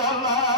Allah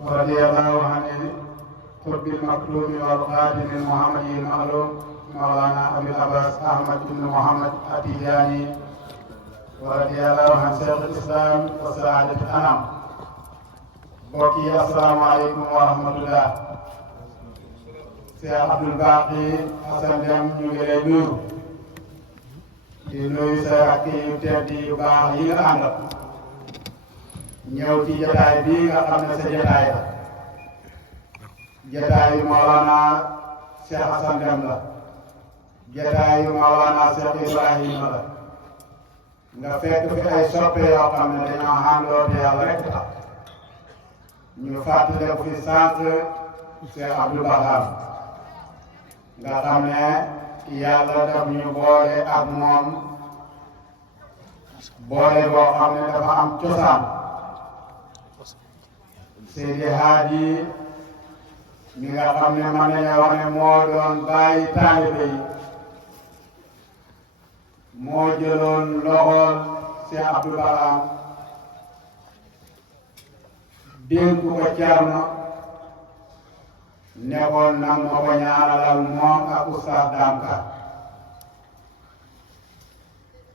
ورضي الله عن القطب المكتوم والخاتم المحمدي المعلوم مولانا ابي العباس احمد بن محمد التجاني ورضي الله عن شيخ الاسلام وسعاده الانام. بوكي السلام عليكم ورحمه الله. Cheikh Abdoul Baqi Assane Deme ñu ngi lay nuyu di nuyu sa rakk yu tedd yu baax yi nga àndal ñëw ci jotaay bii nga xam ne sa jotaay la jotaayu Mawlana Cheikh Assane Deme la jotaayu Mawlana Cheikh Ibrahima la nga fekk fi ay soppe yoo xam ne dañoo àndoo te yàlla rek tax ñu fàttaliku fi sànq Cheikh Abdou Baham nga xam ne yàlla daf ñu boole ak moom boole boo xam ne dafa am cosaan. Seydi Hadi mi nga xam ne man nañoo wax ne moo doon bàyyi taalibe yi moo jëloon loxool Cheikh Abdou Baham dénk ko Cerno nekkoon nag ma ko ñaanalal moom ak Oustaz Damka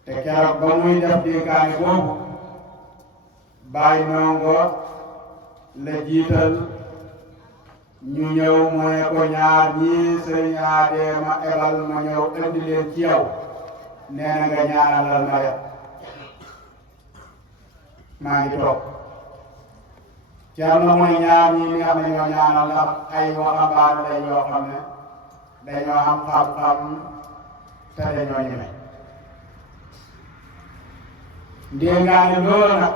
te keroog ba muy def dénkaane boobu bàyyi nongo la jiital ñu ñëw mu ne ko ñaar ñii sëriñ Adee ma ebal ma ñëw indi leen ci yow nee na nga ñaanalal ma yet maa ngi toog Cerno mooy ñaar ñii mi nga xam ne ñoo ñaanal ndax ay waxambaane lañ yoo xam ne dañoo am xam-xam te dañoo ñeme ndéngaane loolu nag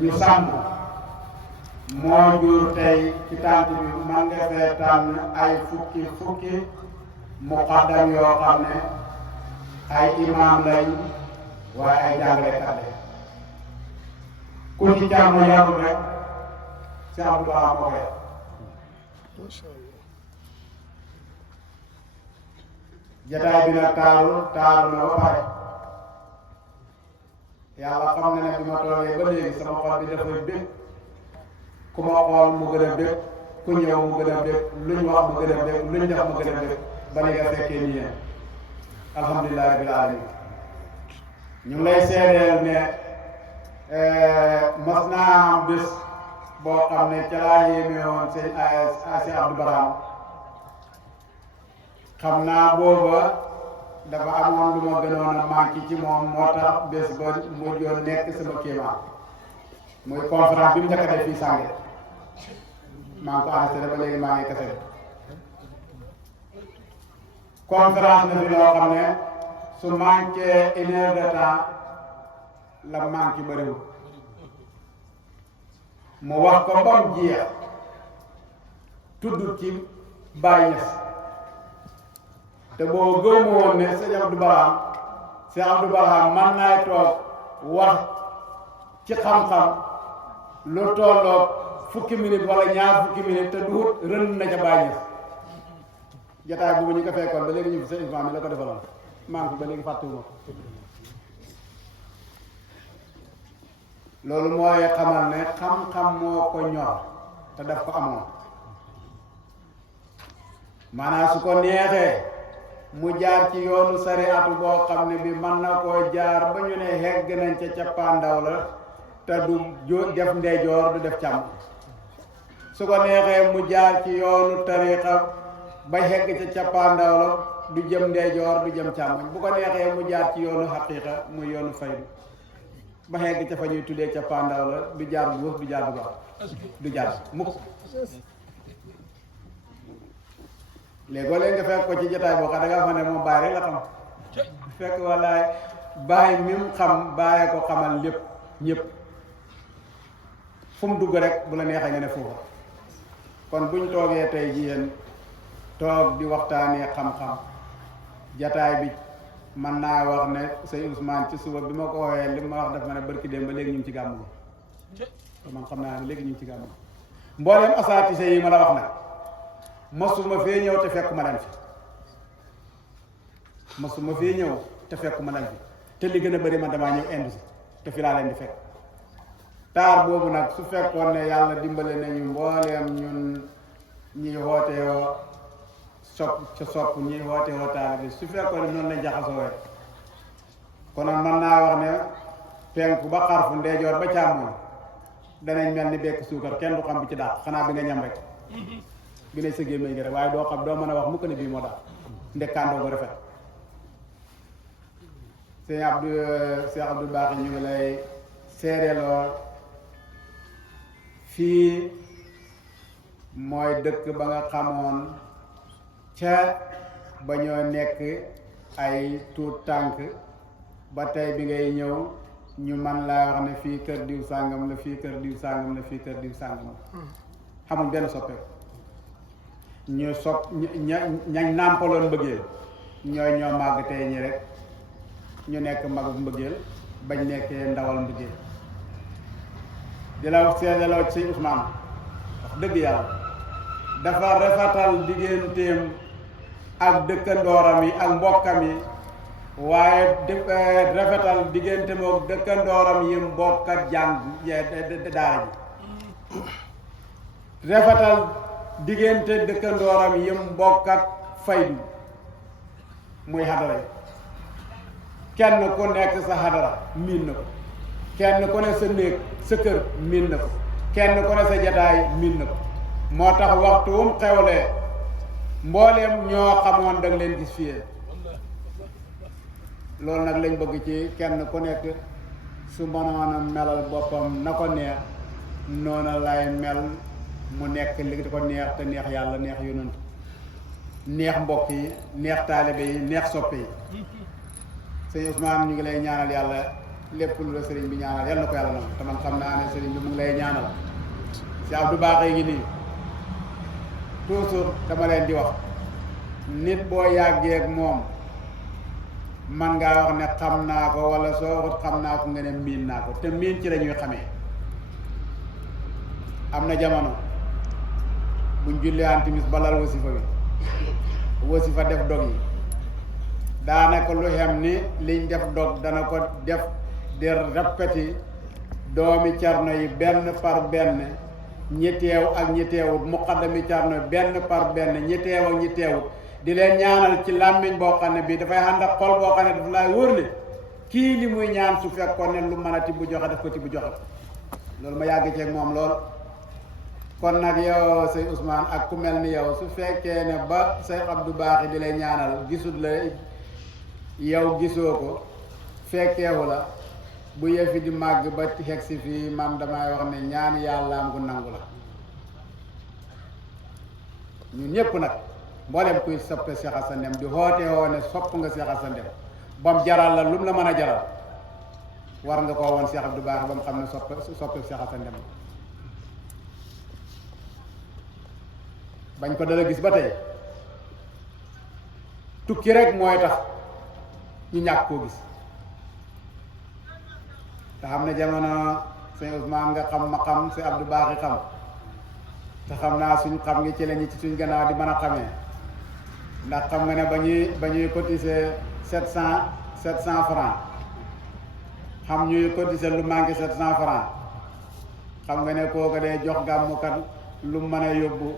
ñu sàmm moo jur tey ci tànt bi man nga fee tànn ay fukki muqaddam yoo xam ne ay imam lañ waaye ay jàngalekat lañ ku ci jàmm yarul rek Cheikh Abdou Baham moo koy jataay bi nag taaru na ba pare yàlla xam na ne bi ma toogee ba léegi sama xol bi dafay bég ku ma xool mu gën a bég ku ñëw mu gën a bég luñ wax mu gën a bég luñ def mu gën a bég ba ni nga fekkee nii ne alhamdulilah rabbil alamin ñu ngi lay seedeel ne mas naa am bés boo xam ne ca laa yéeme woon sëñ Abdou Baham xam naa booba dafa amoon lu ma gënoon a manqué ci moom moo tax bés ba mujjoon nekk sama kéemaan muy conférence bi mu njëkk a def fii Sange maa ngi ko enregistré ba léegi maa ngi kese conférence na fi loo xam ne su manqué une heure de temps la manqué bëriwul mu wax ko ba mu jeex tudd ci Baye Niass te boo gëmu woon ne sëñ Abdou Baham Cheikh Abdou Barham man naay toog wax ci xam-xam lu tolloog fukki minute wala ñaar fukki minute te duut rënd na ca bàyyi jataay boobu ñu ko fekkoon ba léegi ñu fi sa islam mi la ko defaloon maa ngi fi ba léegi fàttewuma ko loolu mooy xamal ne xam-xam moo ko ñor te daf ko amoon maanaam su ko neexee mu jaar ci yoonu sariatu boo xam ne bi mën na koo jaar ba ñu ne hegg nañ ca cappaandaw la te du def ndeyjoor du def càmm su ko neexee mu jaar ci yoonu tariqa ba hegg ca cappaandaw la du jëm ndeyjoor du jëm càmmoñ bu ko neexee mu jaar ci yoonu xaqiiqa muy yoonu faydu ba hegg ca fa ñuy tuddee cappaandaw la du jaar góos du jaar bu baax du jaar mukk léegoo léegi nga fekk ko ci jotaay boo xam da nga fa ne moom bàyyi rek la xam fekk wallaay bàyyi mi mu xam bàyyi ko xamal lépp ñëpp fu mu dugg rek bu la neexee nga ne foofa kon buñ toogee tey ji yéen toog di waxtaanee xam-xam jataay bi man naa wax ne sëñ Ousmane ci suba bi ma ko waxee li ma wax daf ma ne barki dem ba léegi ñu ngi ci gàmm gi man xam naa ne léegi ñu ngi ci gàmm gi mbooleem asaatise yi ma la wax nag masuma fee ñëw te fekkuma leen fi masuma fee ñëw te fekkuma leen fi te li gën a bëri man damaa ñëw indi si te fi laa leen di fekk taar boobu nag su fekkoon ne yàlla dimbale nañu mbooleem ñun ñiy woote yoo sopp ñiy woote woo taal bi su fekkoon ne noonu lañ jaxasoo konoon mën naa wax ne penku ba xarfu ndeejoor ba càmmoñ danañ mel ni bekk suukar kenn du xam bi ci dàq xanaa bi nga ñam rek bi ne sa gémmiñ nga rek waaye doo xam doo mën a wax mukk ne bii moo daal ndekkaandoo ko rafet sëñ Abdou Baax ñu ngi lay seereeloo fii mooy dëkk ba nga xamoon ca ba ñoo nekk ay tuut tànk ba tey bi ngay ñëw ñu man laa wax ne fii kër diw sàngam la fii kër diw sàngam la fii kër diw sàngam la xamuñ benn soppeeku ñu ñañ nàmpaloon mbëggeel ñooy ñoo màgg tey ñi rek ñu nekk magu mbëggeel bañ nekkee ndawal mbëggeel di la wax seedeloo ci Ousmane wax dëgg yàlla dafa rafetal digganteem ak dëkkandooram yi ak mbokkam yi waaye rafetal diggante moom dëkkandooram yi mbokkat jàng daara ji rafetal diggante dëkkandooram yi mbokkat faydu muy xadara yi kenn ku nekk sa xadara miin na ko kenn ku ne sa néeg sa kër miin na ko kenn ku ne sa jataay miin na ko moo tax waxtu wum xewlee mbooleem ñoo xamoon da nga leen gis fii loolu nag lañ bëgg ci kenn ku nekk su mënoon a melal boppam na ko neex noona lay mel mu nekk li ko neex te neex yàlla neex yonent neex mbokk yi neex taalibe yi neex soppe yi sëñ Ousmane ñu ngi lay ñaanal yàlla lépp lu la sëriñ bi ñaanal yàlla na ko yàlla noonu te man xam naa ne sëriñ bi mu ngi lay ñaanal si Abdou Baaxee ngi nii toujours dama leen di wax nit boo yàggee ak moom man ngaa wax ne xam naa ko wala soo waxut xam naa ko nga ne miin naa ko te miin ci la ñuy xamee am na jamono buñ julliwaan timis balal wasifa bi wasifa def dog yi daanaka lu xem ni liñ def dog dana ko def di répété doomi Cerno yi benn par benn ñi teew ak ñi teewut muqaddami Cerno benn par benn ñi teew ak ñi teewut di leen ñaanal ci làmmiñ boo xam ne bii dafay ànd ak xol boo xam ne dafa laay wóor ne kii li muy ñaan su fekkoon ne lu mën a tibb joxe daf ko tibb joxe loolu ma yàgg ceeg moom lool kon nag yow sëñ Ousmane ak ku mel ni yow su fekkee ne ba Cheikh Abdou Baaxi di lay ñaanal gisul la yow gisoo ko fekkeewu la bu yëfi di màgg ba xeg si fii man damay wax ne ñaan yàlla am ko nangu la ñun ñëpp nag mboolem kuy soppe Cheikh Assane Dème di xoote woo ne sopp nga Cheikh Assane Dème ba mu jaral la lu mu la mën a jaral war nga koo woon Cheikh Abdou Baaxi ba mu xam ne soppe Cheikh Assane Dème bañ ko dala gis ba tey tukki rek mooy tax ñu ñàkk koo gis te xam ne jamono sëñ Ousmane nga xam ma xam si Abdou Baaxi xam te xam naa suñ xam ngi ci lañu ci suñ gannaaw di mën a xamee ndax xam nga ne ba ñuy cotiser 700 francs xam ñuy cotiser lu manqué 700 francs xam nga ne kooku de jox gàmmukat lu mën a yóbbu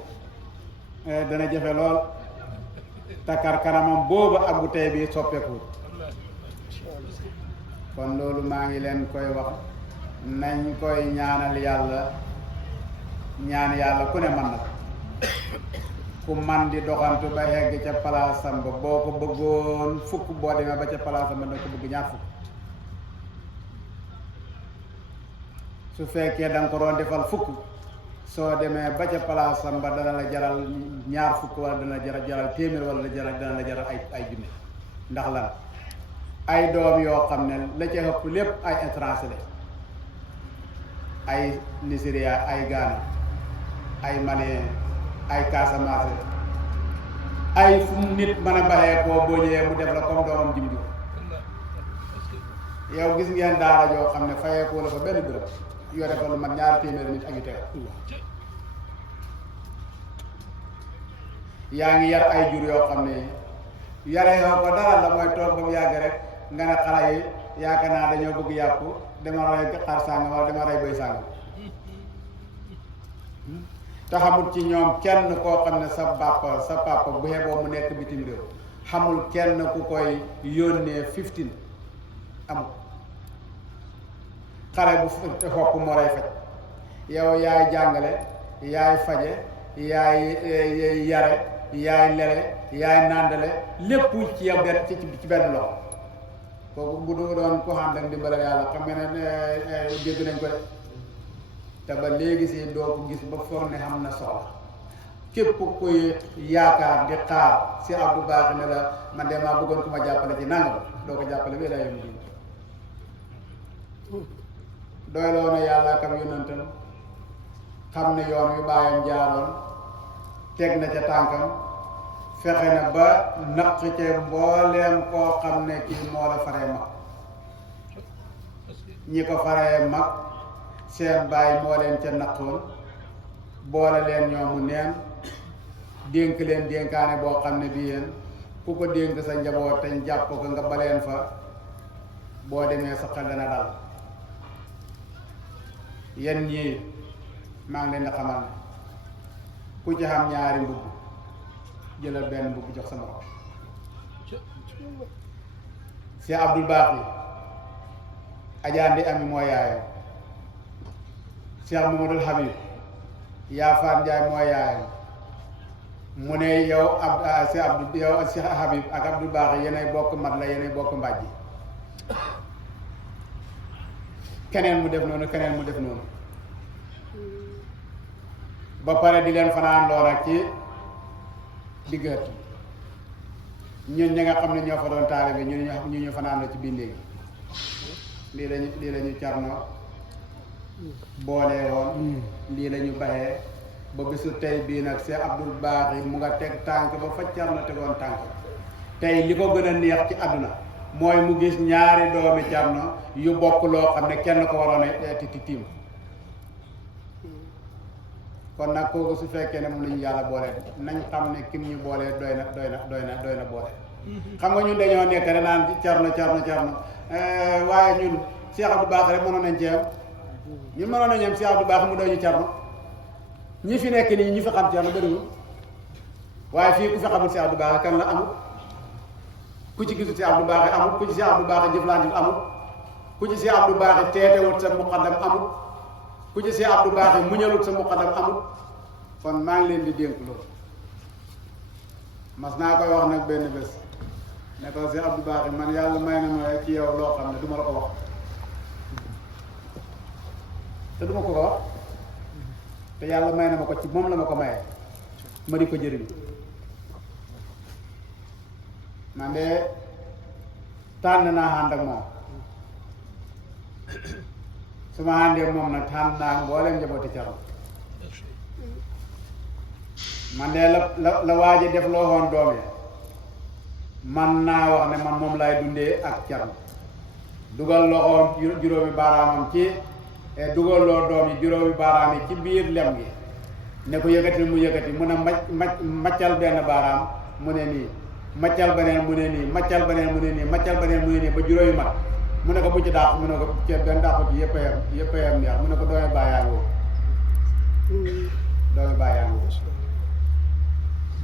dana jafe lool takar kanamam boobu ak bu tey bi soppeeku kon loolu maa ngi leen koy wax nañ koy ñaanal yàlla ñaan yàlla ku ne man na ku man di doxantu ba yegg ca palaasam ba boo ko bëggoon fukk boo demee ba ca palaasam ba danga ko bëgg ñaar fukk su fekkee da nga ko doon defal fukk soo demee ba ca palaasam ba dana la jaral ñaar fukk wala dana la jaral téeméer wala dana la jaral ay junne ndax lan ay doom yoo xam ne la ca ëpp lépp ay étranger ay Nigeria ay Ghana ay Malien ay Casamance ay fu nit mën a baxee koo boo ñëwee mu def la comme doomam jim jur yow gis ngeen daara joo xam ne fayeekoo la fa benn bërëb yore fa lu mat ñaari téeméeri nit ak yu teg yaa ngi yar ay jur yoo xam ne yare yoo ko dara la mooy toog ba mu yàgg rek nga ne xale yi yaakaar naa dañoo bëgg yàpp dama rey xar sàngam wala dama rey bëy sàngam te xamul ci ñoom kenn koo xam ne sa papa bu xeboo mu nekk bitim réew xamul kenn ku koy yónnee 15 amul xale bu xopp moo lay faj yow yaay jàngale yaay faje yaay yare yaay lere yaay nàndale lépp ci yow benn ci benn loxo kooku bu du doon ko xam ak dimbalal yàlla xam nga ne dégg nañ ko de te ba léegi si doo ko gis ba foog ne xam na soxla képp kuy yaakaar di xaar si Abdou Baaxi ne la man de maa bëggoon ku ma jàppale ci nangam doo ko jàppale bi laa yom di doy loo na yàlla kam yonentam xam ne yoon yu bàyyam jaaroon teg na ca tànkam fexe na ba naq ca mbooleem koo xam ne kii moo la faree mag ñi ko faree mag seen bàyyi moo leen ca naqoon boole leen ñoomu neen dénk leen dénkaane boo xam ne bii yéen ku ko dénk sa njaboot te jàpp ko nga baleen fa boo demee sa xel dana dal yéen ñii maa ngi leen di xamal ne ku ci xam ñaari mbubb jëlal benn mbubb jox sa morom Cheikh Abdou Baaxi ajaan di ami mooy yaayam Cheikh Mamadou Habib Yaafaan Njaay mooy yaayam mu ne yow Cheikh Habib ak Abdou Baaxi yéenay bokk mat la yéenay bokk mbàjji keneen mu def noonu keneen mu def noonu ba pare di leen fanaan loo nag ci diggat ñun ñi nga xam ne ñoo fa doon taalibe ñu ñu fanaan la ci biir léegi lii lañu carno boolee woon lii la ñu baxee ba bisu tey bii nag Cheikh Abdou Baaxi mu nga teg tànk ba fa carno tegoon tànk tey li ko gën a neex ci àdduna mooy mu gis ñaari doomi carno yu bokk loo xam ne kenn ko waroon a tiim kon nag kooku su fekkee ne moom la ñu yàlla boole nañ xam ne kim ñu boolee doy na boole xam nga ñun dañoo nekk rek naan carno waaye ñun Cheikh Abdou Baaxi rek mënoon nañ ci am ñun mënoon nañu am Cheikh Abdou Baaxi mu doy ñu carno ñi fi nekk nii ñi fi xam carno bëriwul waaye fii ku fi xamul Cheikh Abdou Baaxi kan la amul ku ci gisul Cheikh Abdou Baaxi amul ku ci Cheikh Abdou Baaxi jëflante amul ku ci Cheikh Abdou Baaxi teetewut sa muqaddam amul ku ci Cheikh Abdou Baaxi muñalut sa muqaddam amul kon maa ngi leen di dénk loolu mas naa koy wax nag benn bés ne ko Cheikh Abdou Baaxi man yàlla may na ma ci yow loo xam ne du ma la ko wax te du ma ko wax te yàlla may na ma ko ci moom la ma ko mayee ma di ko jëriñ man de tànn naa ànd ak moom su ma àndee moom nag tànn naa mbooleem njabooti Cerno man de la waaji def loo xoon doom yi man naa wax ne man moom laay dundee ak Cerno dugal loxoom juróomi baaraamam ci dugal loo doom yi juróomi baaraam yi ci biir lem gi ne ko yëkkati mu yëkkati mu ne maccal benn baaraam mu ne nii maccal beneen mu ne nii maccal beneen mu ne nii maccal beneen mu ne nii ba juróomi mat mu ne ko bu ci dàq mu ne ko ci benn dàq ci yëpp a yem neex mu ne ko doomi bàyyaangoo doomi bàyyaangoo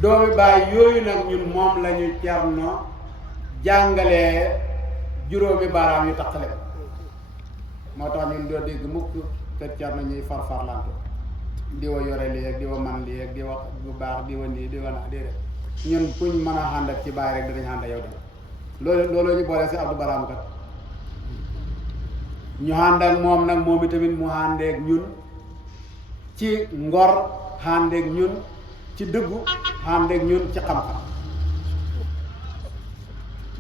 doomi baay yooyu nag ñun moom la ñu Cerno jàngalee juróomi baaraam yu taqale moo tax ñun doo dégg mukk kër Cerno ñuy farfarlante di wa yore lii ak di wa man lii ak di wax bu baax di wa nii di wa naa déedéet ñun kuñ mën a ànd ak ci baay rek danañ ànd yow dem loolu ñu boole si Abdou Baraam kat ñu ànd ak moom nag moom itamit mu àndeek ñun ci ngor àndeek ñun ci dëggu àndeek ñun ci xam-xam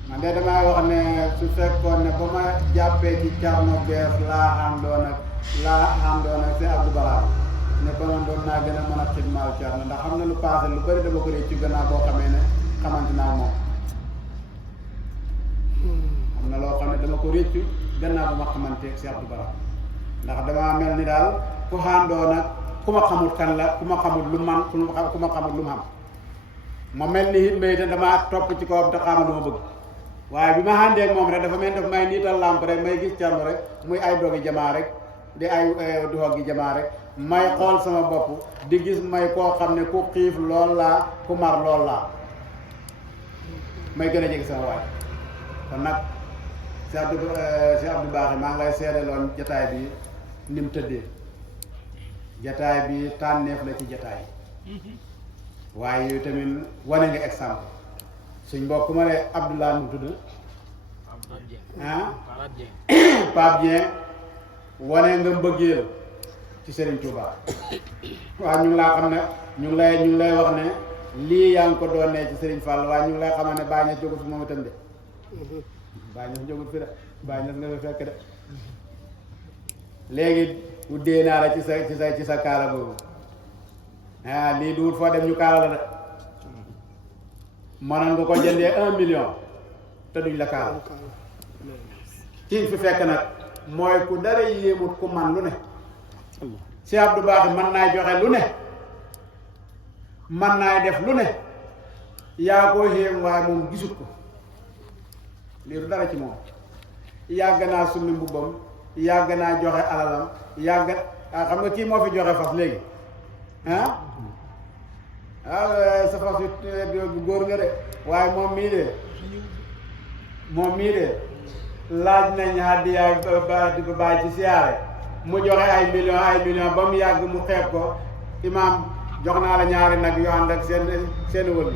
man de damay wax ne su fekkoon ne ba ma jàppee ci Cerno bees laa àndoon ak si Abdou Baraam ne ko noonu doon naa gën a mën a xidmaal Cerno ndax xam na lu paase lu bari dama ko réccu ci gannaaw boo xamee ne xamante naa moom xam na loo xam ne dama ko réccu gannaaw bu ma xamanteeg si Abdou Baraam ndax damaa mel ni daal ku àndoon ak ku ma xamul kan la ku ma xamul lu man ku ma xamul lu mu xam ma mel ni it may itam damaa topp ci kawam te xamal lu ma bëgg waaye bi ma àndee ak moom rek dafa mel daf may niital làmp rek may gis Cerno rek muy ay dogi jamaa rek di ay dogi jamaa rek may xool sama bopp di gis may koo xam ne ku xiif lool laa ku mar lool laa may gën a jege sama waay kon nag si Abdou Baaxi maa ngi lay seedeloon jataay bi ni mu tëddee jataay bi tànneef la ci jataay waaye yow tamit wane nga exemple suñ mbokk ma ne Abdoulaye mu tudd ah Pape Dieng wane nga mbëggeel ci Serigne Touba waaw ñu ngi laa xam ne ñu ngi lay wax ne lii yaa ngi ko doonee ci Serigne Fall waaye ñu ngi lay xamal ne Baye Niass jógut fi moom itam de Baye Niass jógut fi de Baye Niass nga fi fekk de léegi uddee naa la ci sa kaala boobu ah lii duut foo dem ñu kaala la de mënoon nga ko jëndee 1 million te duñ la kaala kii fi fekk nag mooy ku dara yéemut ku man lu ne si Abdou Baaxi mën naa joxe lu ne mën naa def lu ne yaa ko xéem waaye moom gisut ko lii du dara ci moom yàgg naa summi mbubbam yàgg naa joxe alalam xam nga kii moo fi joxe fas léegi sa fas yu góor nga de waaye moom mii de laaj nañ hadiya di ko bàyyi ci siyaare mu joxe ay million ba mu yàgg mu xeeb ko imaam jox naa la ñaari nag yoo ànd ak seen wël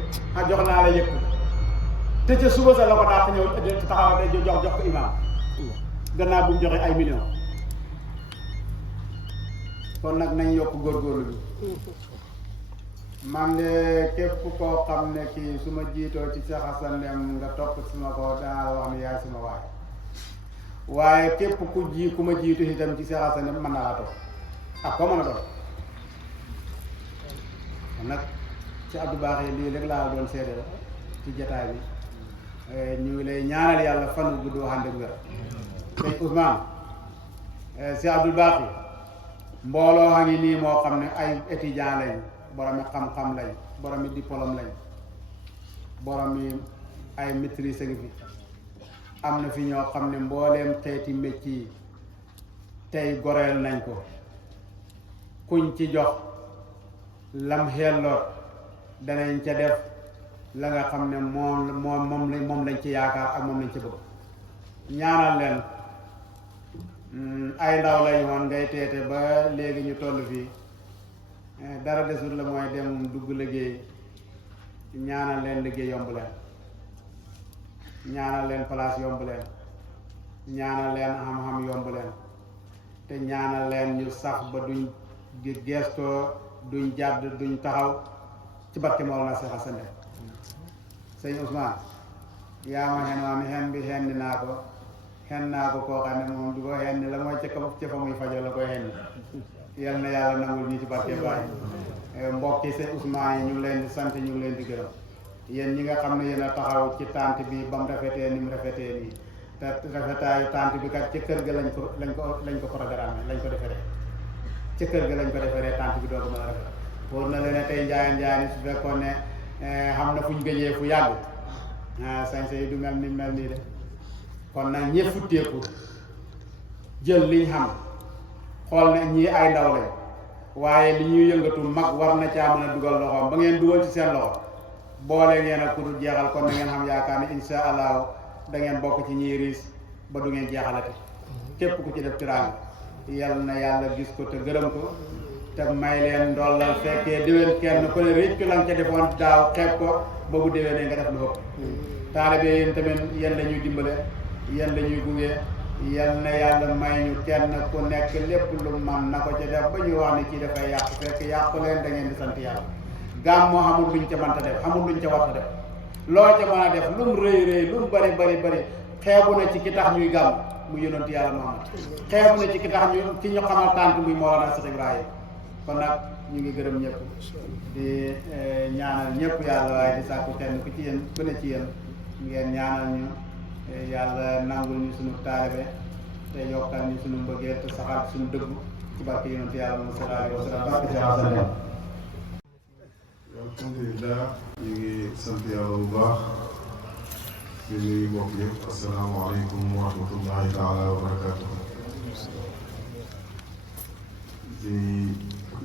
jox naa la yëpp te ca suba sa la ko dàq ñëw taxaw jox ko imaam gannaaw bu mu joxe ay million kon nag nañ yokk góorgóorlu bi man de képp koo xam ne kii su ma jiitoo ci Cheikh Hassane Dème nga topp suma ko danaa la wax ne yaay suma waay waaye képp ku ma jiitu itam ci Cheikh Hassane Dème mën naa laa topp ak koo mën a doon kon nag ci Abdou Baaxi lii rek laa doon seede la ci jataay bi ñu ngi lay ñaanal yàlla fan wu gudd ànd ak wér sëñ Ousmane si Abdou Baaxi mbooloo a ngi nii moo xam ne ay étudiant lañ boromi xam-xam lañ boromi diplôme lañ boromi ay maîtrise ngi fi am na fi ñoo xam ne mbooleem xeeti métier yi tey goreel nañ ko kuñ ci jox lam xelloot danañ ca def la nga xam ne moom lañ ci yaakaar ak moom lañ ci bëgg ñaanal leen ay ndaw lañ woon ngay teete ba léegi ñu toll fii dara desul la mooy dem dugg liggéey ñaanal leen liggéey yomb leen ñaanal leen place yomb leen ñaanal leen xam-xam yomb leen te ñaanal leen ñu sax ba duñ gestoo duñ jàdd duñ taxaw ci barke Mawlana Cheikh Hassane Dème sëñ Ousmane yaa ma xen waa mi xen bi xen ni naa ko koo xam ne moom du ko xen ni la mooy ca fa muy fajoo la koy xen yal na yàlla nangul ñu ci barke Baay mbokki sëñ Ousmane yi ñu ngi leen di sant ñu ngi leen di gërëm yéen ñi nga xam ne yéen a taxaw ci tànt bi ba mu rafetee ni mu rafetee nii te rafetaayu tànt bi kat ci kër ga lañ ko programme lañ ko defaree ci kër ga lañ ko defaree tànt bi doogu mën a rafet pour na leen tey njaayeen su fekkoon ne xam na fuñ gëjee fu yàgg sañse yi du mel nii de kon nag ñëpp futteeku jël liñ xam xool ne ñii ay ndaw lañ waaye li ñuy yëngatu mag war na caa mën a dugal loxoom ba ngeen dugal ci seen loxo boole ngeen ak ku dul jeexal kon na ngeen xam yaakaar ne insha allahu da ngeen bokk ci ñiy riis ba du ngeen jeexalati képp ku ci def tiraanga yal na yàlla gis ko te gërëm ko te may leen ndollal fekkee déwén kenn ku ne réccu la nga ca defoon daaw xeeb ko ba bu déwénee nga def lu ëpp taalibe yéen tamit yéen la ñuy dimbale yéen la ñuy gunge yal na yàlla may ñu kenn ku nekk lépp lu man na ko ca def ba ñu wax ne ci dafay yàq fekk yàqu leen da ngeen di sant yàlla gaam moo xamul luñ ca mënta def xamul luñ ca warta def loo ca mën a def lu mu rëy lu mu bari xeebu na ci ki tax ñuy gàmm mu yonent yàlla Muhammad xeebu na ci ki tax ñu xamal tànt muy Mawlana Cheikh Ibrahima kon nag ñu ngi gërëm ñëpp di ñaanal ñëpp yàlla waaye di sàkku kenn ku ci yéen ku ne ci yéen ngeen ñaanal ñu yàlla nangul ñu suñu taalibe te yokkal ñu suñu mbëggeel te saxal suñu dëggu ci barke yonent yàlla Muhammad sallallahu alayhi wa sallam barke Cheikh Hassane. alhamdulilah ñu ngi sant yàlla bu baax di nuyu mbokk yëpp asalaamaaleykum wa rahmatullahi taala wa barakatuhu di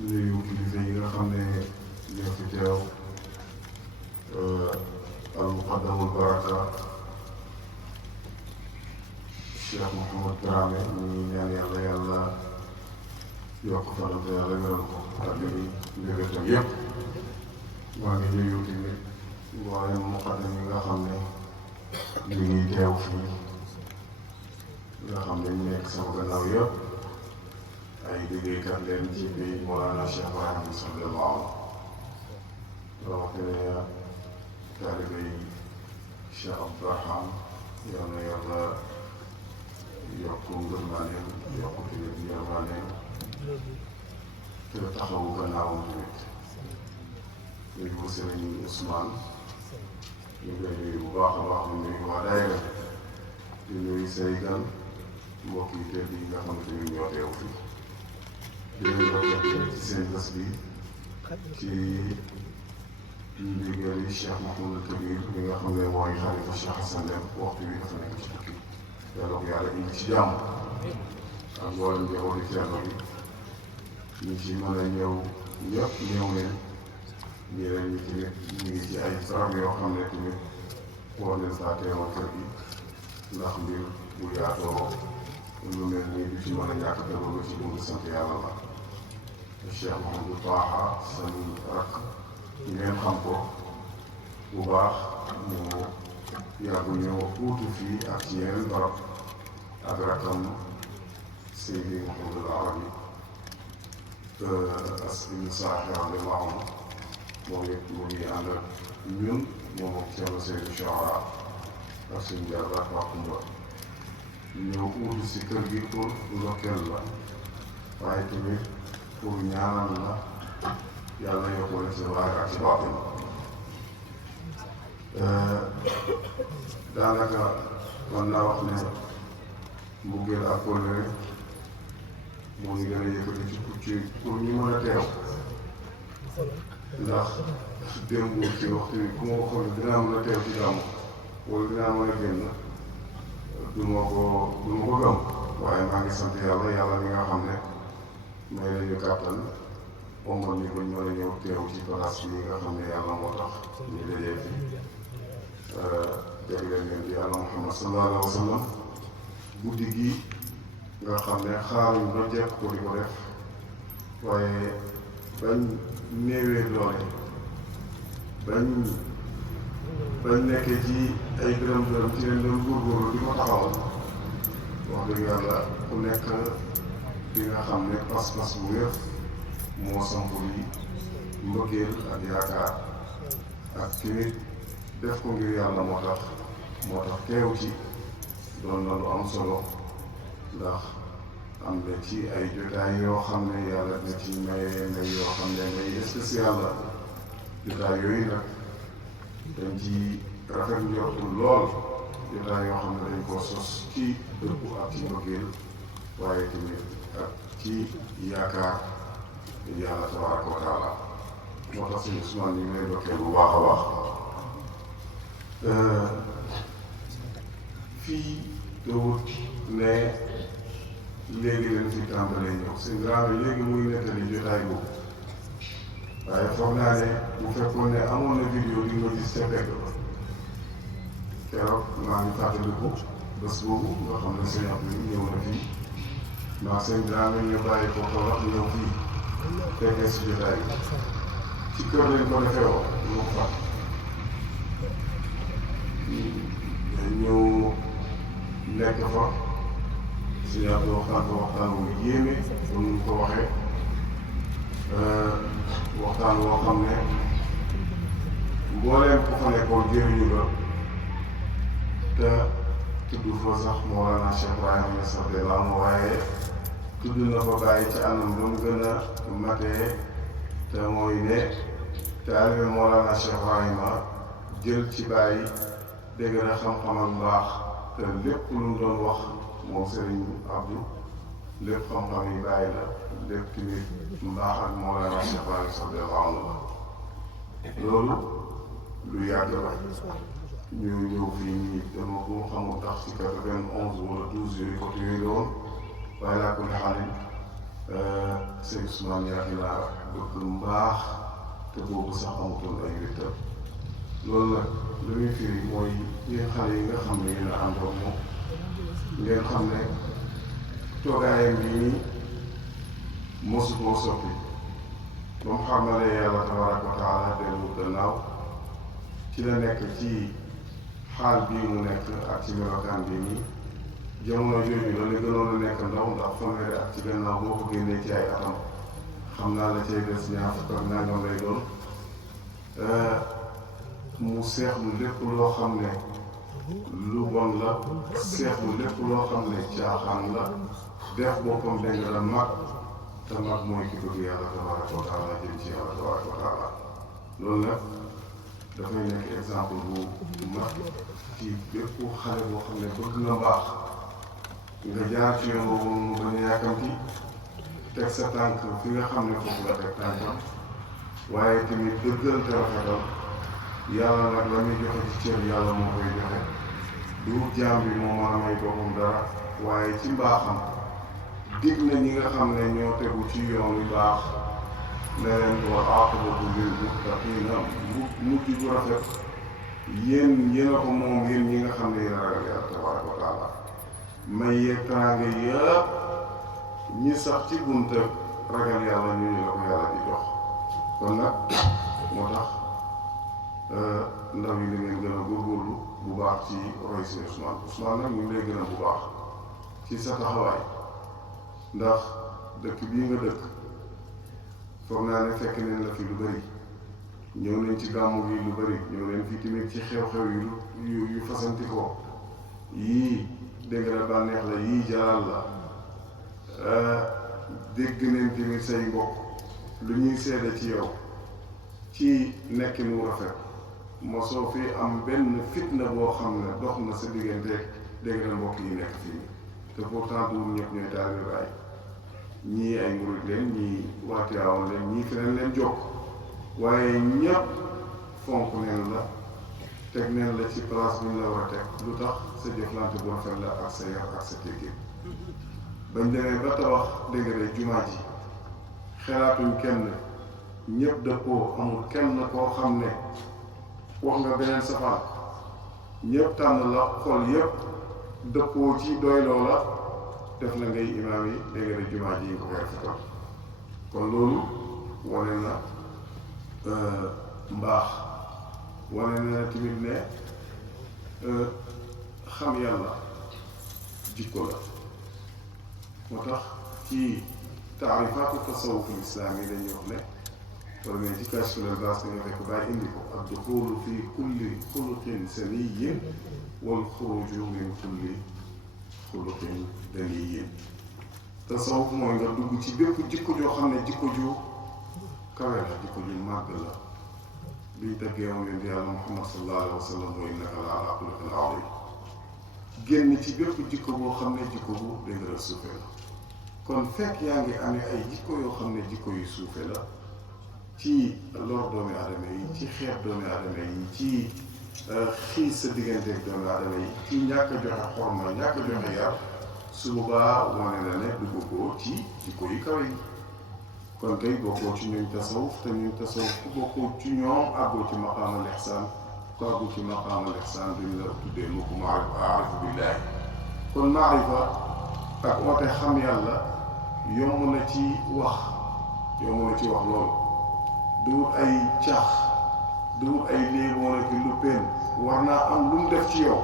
nuyu kilifa yi nga xam ne ñoo fi teew al muqaddamul baraka Cheikh Mouhamad Dramé ñu ñaan yàlla yokk fanam te yàlla wéral ko ak li mbébétam yëpp maa ngi nuyu tamit mboolem muqaddam yi nga xam ne ñu ngi teew fii nga xam ne ñu nekk sama gannaaw yëpp ay liggéeykat leen ci biir Mawlana Cheikh Ibrahima sallallahu rawatina taalibe yi Cheikh Abdourahman yal na yàlla yokk ngërmaaneem yokk tamit yërmaaneem te taxawu gannaawam tamit nuyu ko Sëriñ Ousmane ñu ngi lay nuyu bu baax a baax ñu nuyu waa daayira di nuyu say gan mbokk yi tedd yi nga xamante ni ñoo teew fii di leen rafetlu ci seen bés bi ci ndigal yi Cheikh Mouhamadou Kabir bi nga xam ne mooy xalifa Cheikh Hassane Dème waxtu bi dafa nekk ci tukki yàlla ko yàlla indi ci jàmm ak mboolem njabooti Ceerno bi ñu ci mën a ñëw ñëpp ñëw leen ñeneen ñi tamit ñu ngi ci ay sarab yoo xam ne tamit war nañ saa teewal kër gi ndax mbir bu yaatoo lu mel nii du ci mën a ñàkk te loolu ci bëgg sant yàlla la Cheikh Mouhamadou Taha seen rakk ngeen xam ko bu baax mu yàgg ñëw uutu fii ak ci yeneen barab ak rakkam Seydi Mouhamadou Arabi asbin saaxirande maam moom it mu ngi ànd ak ñun moom ak Thierno Seydou Chouara ak suñu jarbaat Fakumba ñëw uutu si kër gi pour ndokkeel la waaye tamit pour ñaanal la yàlla yokk la ci waay ak ci baatin daanaka mën naa wax ne mbugeel ak kóllëre moo ngi gën a yëkkati ci pour ñu mën a teew ndax démb ci waxtu bi ku ma waxoon dinaa mën a teew ci gàmmu wala dinaa mën a génn du ma ko gëm waaye maa ngi sant yàlla mi nga xam ne may nañu kàttan ombal ñu ko mën a ñëw teew ci place bi nga xam ne yàlla moo tax ñu dajee fi jagleel leen di yàlla Muhammad sallallahu alayhi wa sallam guddi gi nga xam ne xaaruñ ba jekk ko di ko def waaye bañ néewee doole bañ nekkee ci ay dërëm ci leen doon góorgóorlu di ko taxawal wax dëgg yàlla ku nekk di nga xam ne pas-pas bu wér moo samp yi mbëggeel ak yaakaar ak tamit def ko ngir yàlla moo tax teew ci doon na lu am solo ndax am na ci ay jotaay yoo xam ne yàlla na ci maye ndey yoo xam ne ndey spécial la jotaay yooyu nag dañ ci rafet njortu lool jotaay yoo xam ne dañ koo sos ci dëggu ak ci bëggeel waaye tamit ak ci yaakaar yàlla tabaraka wa taala moo tax sëñ Ousmane ñu ngi lay dokkee bu baax a baax fii dawut ne léegi leen fi tàmbalee ñëw sëñ Dramé léegi muy nettali jotaay boobu waaye foog naa ne bu fekkoon ne amoon na vidéo di nga gis ca pegg ba keroog maa ngi fàttaliku bés boobu nga xam ne sëñ Abdou ñëw na fii ndax sëñ Dramé ñu bàyyi ko Kaolack ñëw fii fekkee si jotaay bi ci kër lañ ko defee woo ñu fa ñu nekk fa sëñ Abdou waxtaan fa waxtaan wu yéeme comme ni ñu ko waxee waxtaan woo xam ne mbooleem ku fa nekkoon jëriñu la te tudd fa sax Mawlana Cheikh Ibrahima Niass radiyallaahu anhu waaye tudd na fa bàyyi ci anam ba mu gën a matee te mooy ne taalibe Mawlana Cheikh Ibrahima jël ci bàyyi dégg na xam-xam ak mbaax te lépp lu mu doon wax moom Serigne Abdou lépp xam-xam yi bàyyi la lépp tamit mbaax ak Mawlana Cheikh Ibrahima radiyallaahu anhu la loolu lu yàgg la ñu ñëw fii nii dama ko xamul tax ci 91 wala 12 yooyu côté yooyu la woon waaye laa ko xaalin sëñ Ousmane yàgg naa bëgg mbaax te boobu sax amutoon ay wéttal loolu nag lu muy firi mooy yéen xale yi nga xam ne yéen a àndoon moom ngeen xam ne toogaayam bi nii mosu koo soppi ba mu xamalee yàlla tabaraka wa taala dellu gannaaw ci la nekk ci xaal bii mu nekk ak ci melokaan bi nii jamono jooju la li gënoon a nekk ndaw ndax fanweeri ak ci gannaaw boo ko génnee ci ay atam xam naa la cay des ñaar fukk ak nangam lay doon mu seexlu lépp loo xam ne lu bon la seexlu lépp loo xam ne caaxaan la def boppam dégg la mag te mag mooy ki bëgg yàlla tabaraka wa taala jëm ci yàlla tabaraka wa taala loolu nag dafay nekk exemple bu mag ci bépp xale boo xam ne bëgg na mbaax nga jaar ci yoon boobu mu bañ a yàkkamti teg sa tànk fi nga xam ne foofu la teg tànkam waaye tamit dëggal te rafetal yàlla nag la muy joxe ci cër yàlla moo koy joxe du jaam bi moo mën a may boppam dara waaye ci mbaaxam dig na ñi nga xam ne ñoo tegu ci yoon yu baax ne leen wal aqibatu lil muttaqiina mujj bu rafet yéen a ko moom yéen ñi nga xam ne yéen a ragal yàlla tabaraka wa taala may yeeg teraanga yëpp ñi sax ci bunta ragal yàlla ñu la ko yàlla di jox kon nag moo tax ndaw yi da ngeen gën a góorgóorlu bu baax ci roy si Ousmane nag ñu ngi lay gën a bu baax ci sa taxawaay ndax dëkk bii nga dëkk foog naa ne fekk nañ la fi lu bëri ñëw nañ ci gàmmu gi lu bëri ñëw nañ fi tamit ci xew-xew yu fasanti ko yii dégg na bànneex la yii jaral la dégg nañ tamit say mbokk lu ñuy seede ci yow ci nekk mu rafet mosoo fi am benn fitna boo xam ne dox na sa diggante dégg na mbokk yi nekk fii te pourtant duul ñëpp ñooy taalibe Baay ñii ay murid leen ñii waa Tiwaawan leen ñii feneen leen jokk waaye ñëpp fonk neen la teg neen la ci place bi ñu la war a teg lu tax sa jëflante bu rafet la ak sa yar ak sa teggin bañ demee ba tabax dégg nga jumaa ji xelaatuñ kenn ñëpp dëppoo amul kenn koo xam ne wax nga beneen safaan ñëpp tànn la xol yëpp dëppoo ci doyloo la def la ngay imaam yi dégg nga jumaa ji yi ko koy rafetal kon loolu wane na mbaax wane na tamit ne xam yàlla jikko la moo tax ci taarifaatu tasawuf lislaam yi dañuy wax ne formé ci Kashful Ilbaas nga fekk bàyyi indi ko ak duxuulu fi kulli xuluqin saniyyin wal xuruju min kulli xuluqin daniyyin tasawuf mooy nga dugg ci bépp jikko joo xam ne jikko ju kawe la jikko ju màgg la biñ teggee woon yonent yàlla Muhammad sallallahu alayhi wa sallam mooy innaka la ala xuluqin aziim génn ci bépp jikko boo xam ne jikko bu dégg nga suufe la kon fekk yaa ngi amee ay jikko yoo xam ne jikko yu suufe la ci lor doomi aadama yi ci xeex doomi aadama yi ci xiis sa diggante ak doomi aadama yi ci ñàkk a joxe xorma ñàkk a joxe yar su boobaa wane na ne duggoo ci jikko yu kawe yi kon kay bokkoo ci ñooñ tasawuf te ñooñ tasawuf ku bokkoo ci ñoom àggoo ci maqaamal ihsaan ku àggu ci maqaamal ihsaan duñ la tuddee mukk maarifa billaahi kon maarifa ak oote xam yàlla yomb na ci wax loolu duwut ay caax duwut ay léeboon ak lu pen war naa am lu mu def ci yow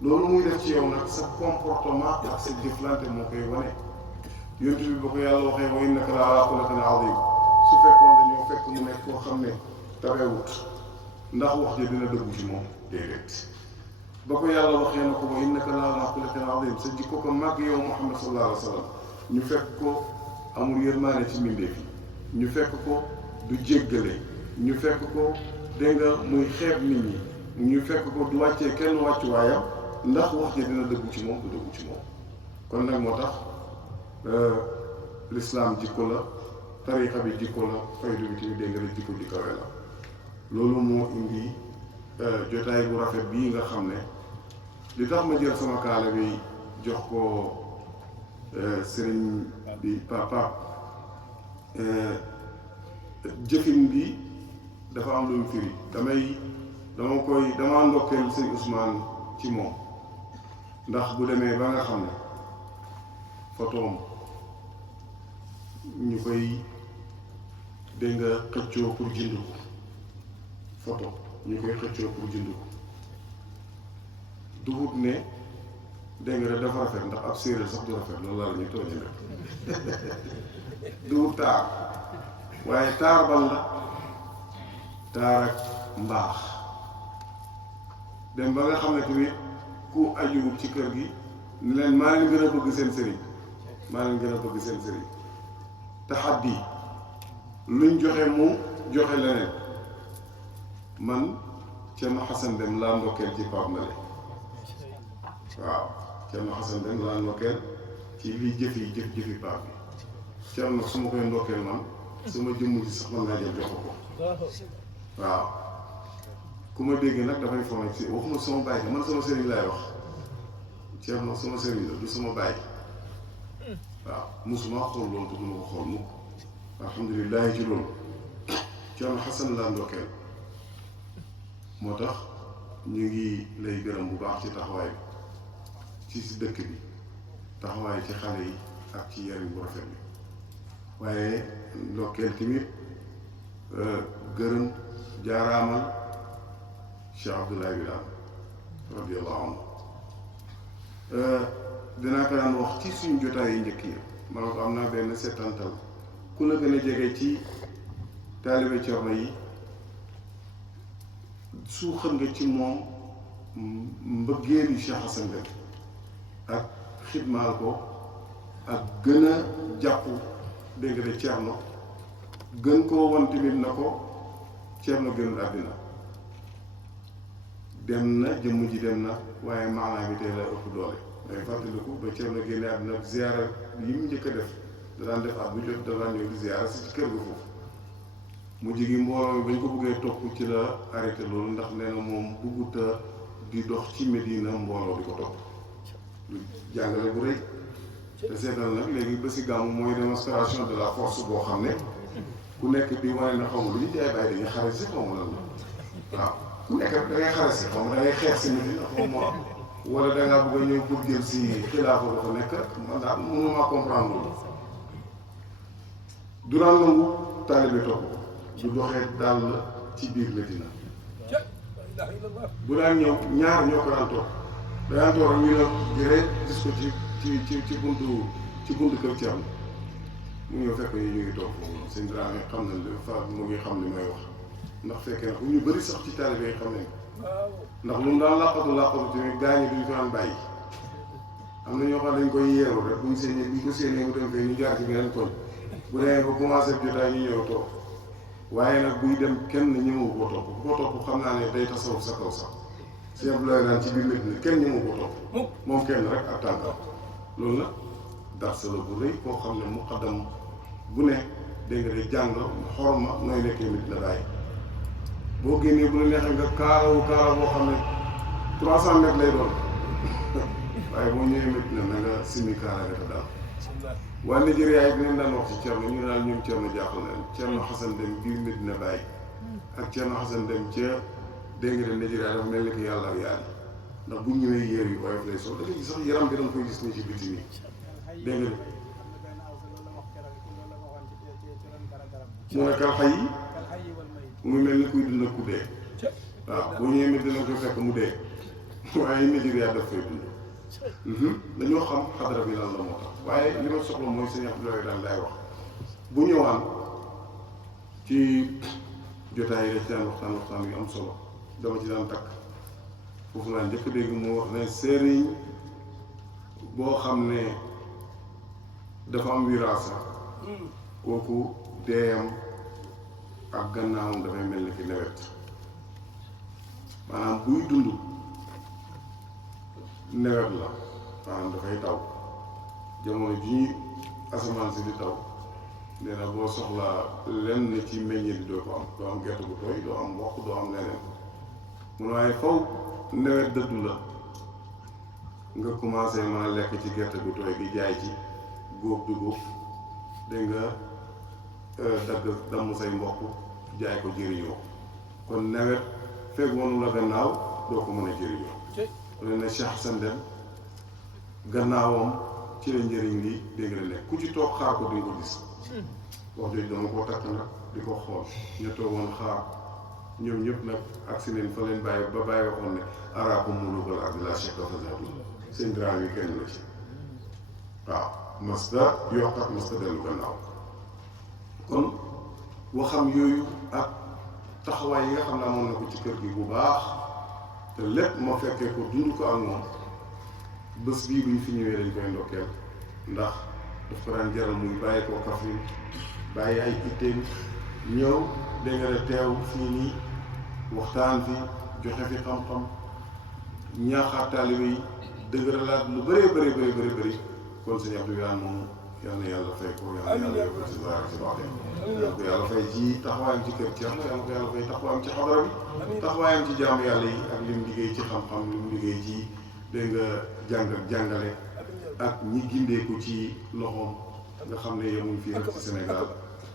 loolu muy def ci yow nag sa comportement ak sa jëflante moo koy wane yonent bi ba ko yàlla waxee wa innaka la ala xuluqin azim su fekkoon dañoo fekk mu nekk koo xam ne tabewut ndax wax ji dina dëggu ci moom déedéet ba ko yàlla waxee na ko wa innaka la ala xuluqin azim sa jikko ko màgg yow Muhammad sallallahu alayhi wa sallam ñu fekk ko amul yërmaane ci mbindeef yi ñu fekk ko du jéggale ñu fekk ko dégg nga muy xeeb nit ñi ñu fekk ko du wàccee kenn wàccuwaayam ndax wax ji dina dëggu ci moom du dëggu ci moom kon nag moo tax l'islam jikko la tariqa bi jikko la faydu bi tamit dégg nga jikko ji kawe la loolu moo indi jotaay bu rafet bii nga xam ne li tax ma jël sama kaala bi jox ko sëriñ bi papa jëfin bi dafa am lu mu firi dama ndokkeel sëñ Ousmane ci moom ndax bu demee ba nga xam ne photoom ñu koy dégg nga xëccoo pour jënd ko photo ñu koy xëccoo pour jënd ko dugut ne dégg nga dafa rafet ndax ab séeréer sax du rafet loolu la ñuy tooñe rek dugut taar waaye taar ban la taar ak mbaax dem ba nga xam ne tamit ku ajuwut ci kër gi ni leen maa leen gën a bëgg seen sëriñ taxaddi luñ joxe mu joxe leneen man Thierno Hassane Dème laa ndokkeel ci Pape Male waaw Thierno Hassane Dème laa ndokkeel ci lii jëfi Pape bi Thierno su ma koy ndokkeel man sama jëmm ji sax man naa jël jox ko waaw ku ma dégg nag dafay foog ci waxuma sama bàyyi man sama sëriñ laay wax Thierno sama sëriñ la du sama bàyyi waaw musuma xool loolu te duma ko xool mukk alhamdulilah ci loolu Thierno Hassane laa ndokkeel moo tax ñu ngi lay gërëm bu baax ci taxawaay bi ci dëkk bi taxawaay ci xale yi ak ci yariñ bu rafet bi waaye ndokkeel tamit gërëm jaaraamal Cheikh Abdoulaye Wilane radiyallahu anhu dinaa ko daan wax ci suñu jotaay yi njëkk yi ma ne ko am naa benn seetantal ku la gën a jege ci taalibe Cerno yi suuxat nga ci moom mbëggeelu Cheikh Hassane Dème ak xidmaal ko ak gën a jàpp dégg nga de Cerno gën koo wan tamit na ko Cerno gënul àddina dem na jëmm ji dem na waaye maanaa bi tey la ëpp doole day fàttaliku ba Cerno génne àddina ziyaara yi mu njëkk a def da daan def at bu jot da daan ñëw di ziyaara si ci kër ga foofu mu jigi mbooloo mi bañ ko bëggee topp ci la arrêté loolu ndax nee na moom bugguta di dox ci Medina mbooloo di ko topp lu jàngale bu rëy te seetal nag léegi ba si gàmmu mooy démonstration de la force boo xam ne ku nekk di wane na xamul lu ñu jaay bàyyi dañuy xare si xaw ma lan la waaw ku nekk da ngay xare si xaw ma da ngay xeex si Medina xaw ma wala da ngaa bëgg a ñëw pour jël si xilaafa dafa nekk man daal mënuma comprendre loolu duraan nangu taalibe topp du doxee dàll ci biir Medina bu daan ñëw ñaar ñoo ko daan toog daan toog rek ñu ne jëree gis ko ci buntu kër Thierno mu ñëw fekk ñu ngi toog foofu noonu sëñ Dramé xam na li fa mu ngi xam li may wax ndax fekkee na ñu bëri sax ci taalibe yi xam nañ ko ndax lu mu daan làqatu tamit gaañi duñ ko daan bàyyi am na ñoo xam dañ koy yeeru rek buñ séenee buñ ko séenee mu dem fee ñu jaar ci beneen koñ bu demee ba commencé jotaay ñu ñëw toog waaye nag buy dem kenn ñëwu ko topp xam naa ne day tasawuf sa kaw sax si yëpp lay naan ci biir Medina kenn ñu mu ko topp moom kenn rek ak tànkam loolu nag darsa la bu rëy koo xam ne muqaddam bu ne dégg nga de jàng xorma nooy nekkee Medina Baye boo génnee bu la neexee nga kaarawu kaara boo xam ne 300 mètres lay doon waaye boo ñëwee Medina na nga simi kaara nga te daal waa Nigeria yi dinañ daan wax ci Thierno ñu naan ñoom Thierno jaaxal na leen Thierno Xasan Dem biir Medina Baye ak Thierno Xasan Dem ca dégg nga de Nigeria dafa mel ni que yàlla ak yàlla ndax bu ñëwee yére yu oyof lay sol da ngay gis sax yaram bi da nga koy gis ni ci biti nii dégg nga mu ne kal xay yi mu mel ni kuy dund ku dee waaw boo ñëwee Medina ko fekk mu dee waaye Nigeria daf fay dund dañoo xam xadara bi lan la moo tax waaye li ma soxla mooy sëñ Abdoulaye daan lay wax bu ñëwaan ci jotaay yi dañ ci daan waxtaan yu am solo dama ci daan takk foofu laa njëkk dégg mu wax ne sëriñ boo xam ne dafa am wiraasa kooku deeyam ak gannaawam dafay mel ni ki nawet maanaam buy dund nawet la maanaam dafay taw jamono ji ñuy asamaan si di taw nee na boo soxlaa lenn ci meññe bi doo ko am doo am gerte bu tooy doo am mboq doo am leneen mun waaye faw nawet dëddu la nga commencé mën a lekk ci gerte gu tooy gi jaay ci góob dugub dégg nga dagg damm say mboq jaay ko jëriñoo kon nawet fekk wonu la gannaaw doo ko mën a jëriñoo lu ne Cheikh Xasan Dem gannaawam ci la njëriñ li dégg nga nekk ku ci toog xaar ko di nga ko gis wax jooju dama koo takk nag di ko xool ñu toogoon xaar ñoom ñëpp nag ak si neen fa leen bàyyi ba bàyyi waxoon ne araaku mulugal ak la chek dafa zaatu seen drame yi kenn la ci waaw masta yokk ak masta dellu gannaaw kon waxam yooyu ak taxawaay yi nga xam ne amoon na ko ci kër gi bu baax te lépp ma fekkee ko dund ko ak moom bés bii buñ fi ñëwee dañ koy ndokkeel ndax daf ko daan jaral muy bàyyi koo Kaffrine bàyyi ay itteem ñëw dégg nga teew fii nii waxtaan fi joxe fi xam-xam ñaaxaat taalibe yi dëgëralaat lu bëri kon sëñ Abdou Yane moom yal na yàlla fay ko yal na yàlla yokk ci baara ci baax yal na ko yàlla fay ci taxawaayam ci kër Thierno yal na ko yàlla fay taxawaayam ci xadara bi taxawaayam ci jaamu yàlla yi ak lim liggéey ci xam-xam lim liggéey ci dégg nga jàng ak jàngale ak ñi gindeeku ci loxoom nga xam ne yemuñ fii rek ci Sénégal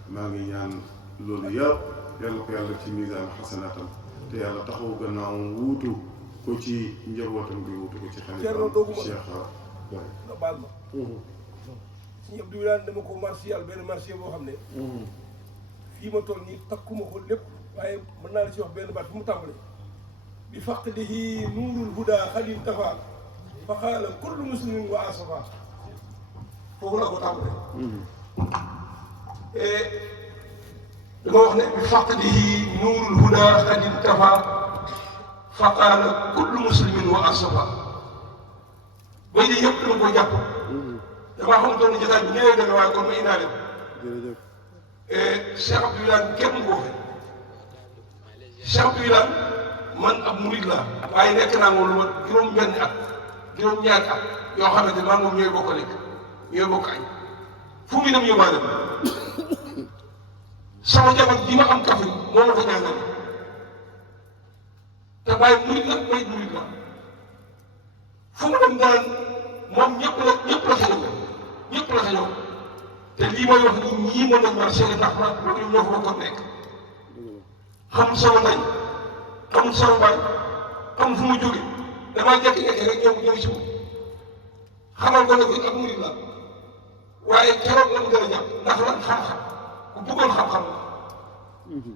maa ngi ñaan loolu yëpp yàlla ko yàlla ci misaan xasanaatam te yàlla taxawu gannaaw wuutu ko ci njabootam bi wuutu ko ci xalifaam Cheikh baal ma suñu Abdou Yane dama ko marché yàlla benn marché boo xam ne fii ma toll nii takkuma ko lépp waaye mën naa la ci wax benn baat bu mu tàmbale bi faqdihi nuurul huda xadim tafaal fa qaala kullu muslimin wa asafa foofu la ko tàmbale dama wax ne bi faqdihi nuurul huda xadim tafaal fa qaala kullu muslimin wa asafa bay di yëpp dama ko jàpp damaa xamutoon ne jotaay bi ñëwee dana waaye kon ma indaale ko Cheikh Abdou Yane kenn koo fi Cheikh Abdou Yane man ab murid laa waaye nekk naa moom lu ma juróom-benn at juróom-ñaari at yoo xamante ne man moom ñooy bokk lekk ñooy bokk añ fu mu dem yóbbaale ma sama jabar ji ma am Kaffrine moo ma ko ñaanal te waaye murid la may murid la fu mu dem daan moom ñëpp la sañoo te lii mooy wax ni ñii mën nañ ma seede ndax man ñoom ñoo ko bokkoon nekk xamul sama ndey xamul sama baay xamul fu mu jóge damaa jékki-jékki rek ñëw si moom xamal ko ne ko ak murid la waaye keroog la mu gën a jàpp ndax lan xam-xam ku bëggoon xam-xam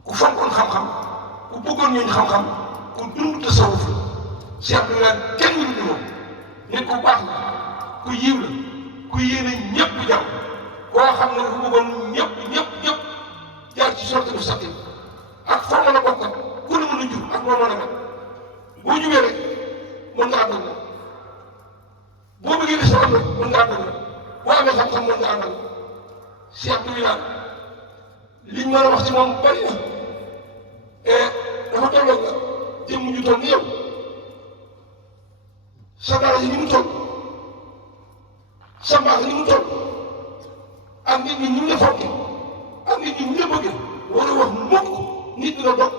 ku fonkoon xam-xam ku bëggoon ñooñu xam-xam ku dund tasawuf Cheikh Abdou Yane kenn ñu moom nit ku baax la ku yiw la ku yéene ñëpp jàmm koo xam ne dafa bëggoon ñëpp jaar ci sorte bu saqi ak foo mën a bokkat ku ne mën a jur ak moo mën a mel boo jubee rek mën nga àndal la boo bëggee di sa am rek mën nga àndal la boo amee xam-xam mën nga àndal Cheikh Abdou Yane liñ mën a wax ci moom bari na dafa tolloog la jëmm ñu toll ni yow sa dara yi ni mu toll sa mbaax ni mu toll ak nit ñi ñu la fonke ak nit ñi ñu la bëgg war a wax mukk nit dina dog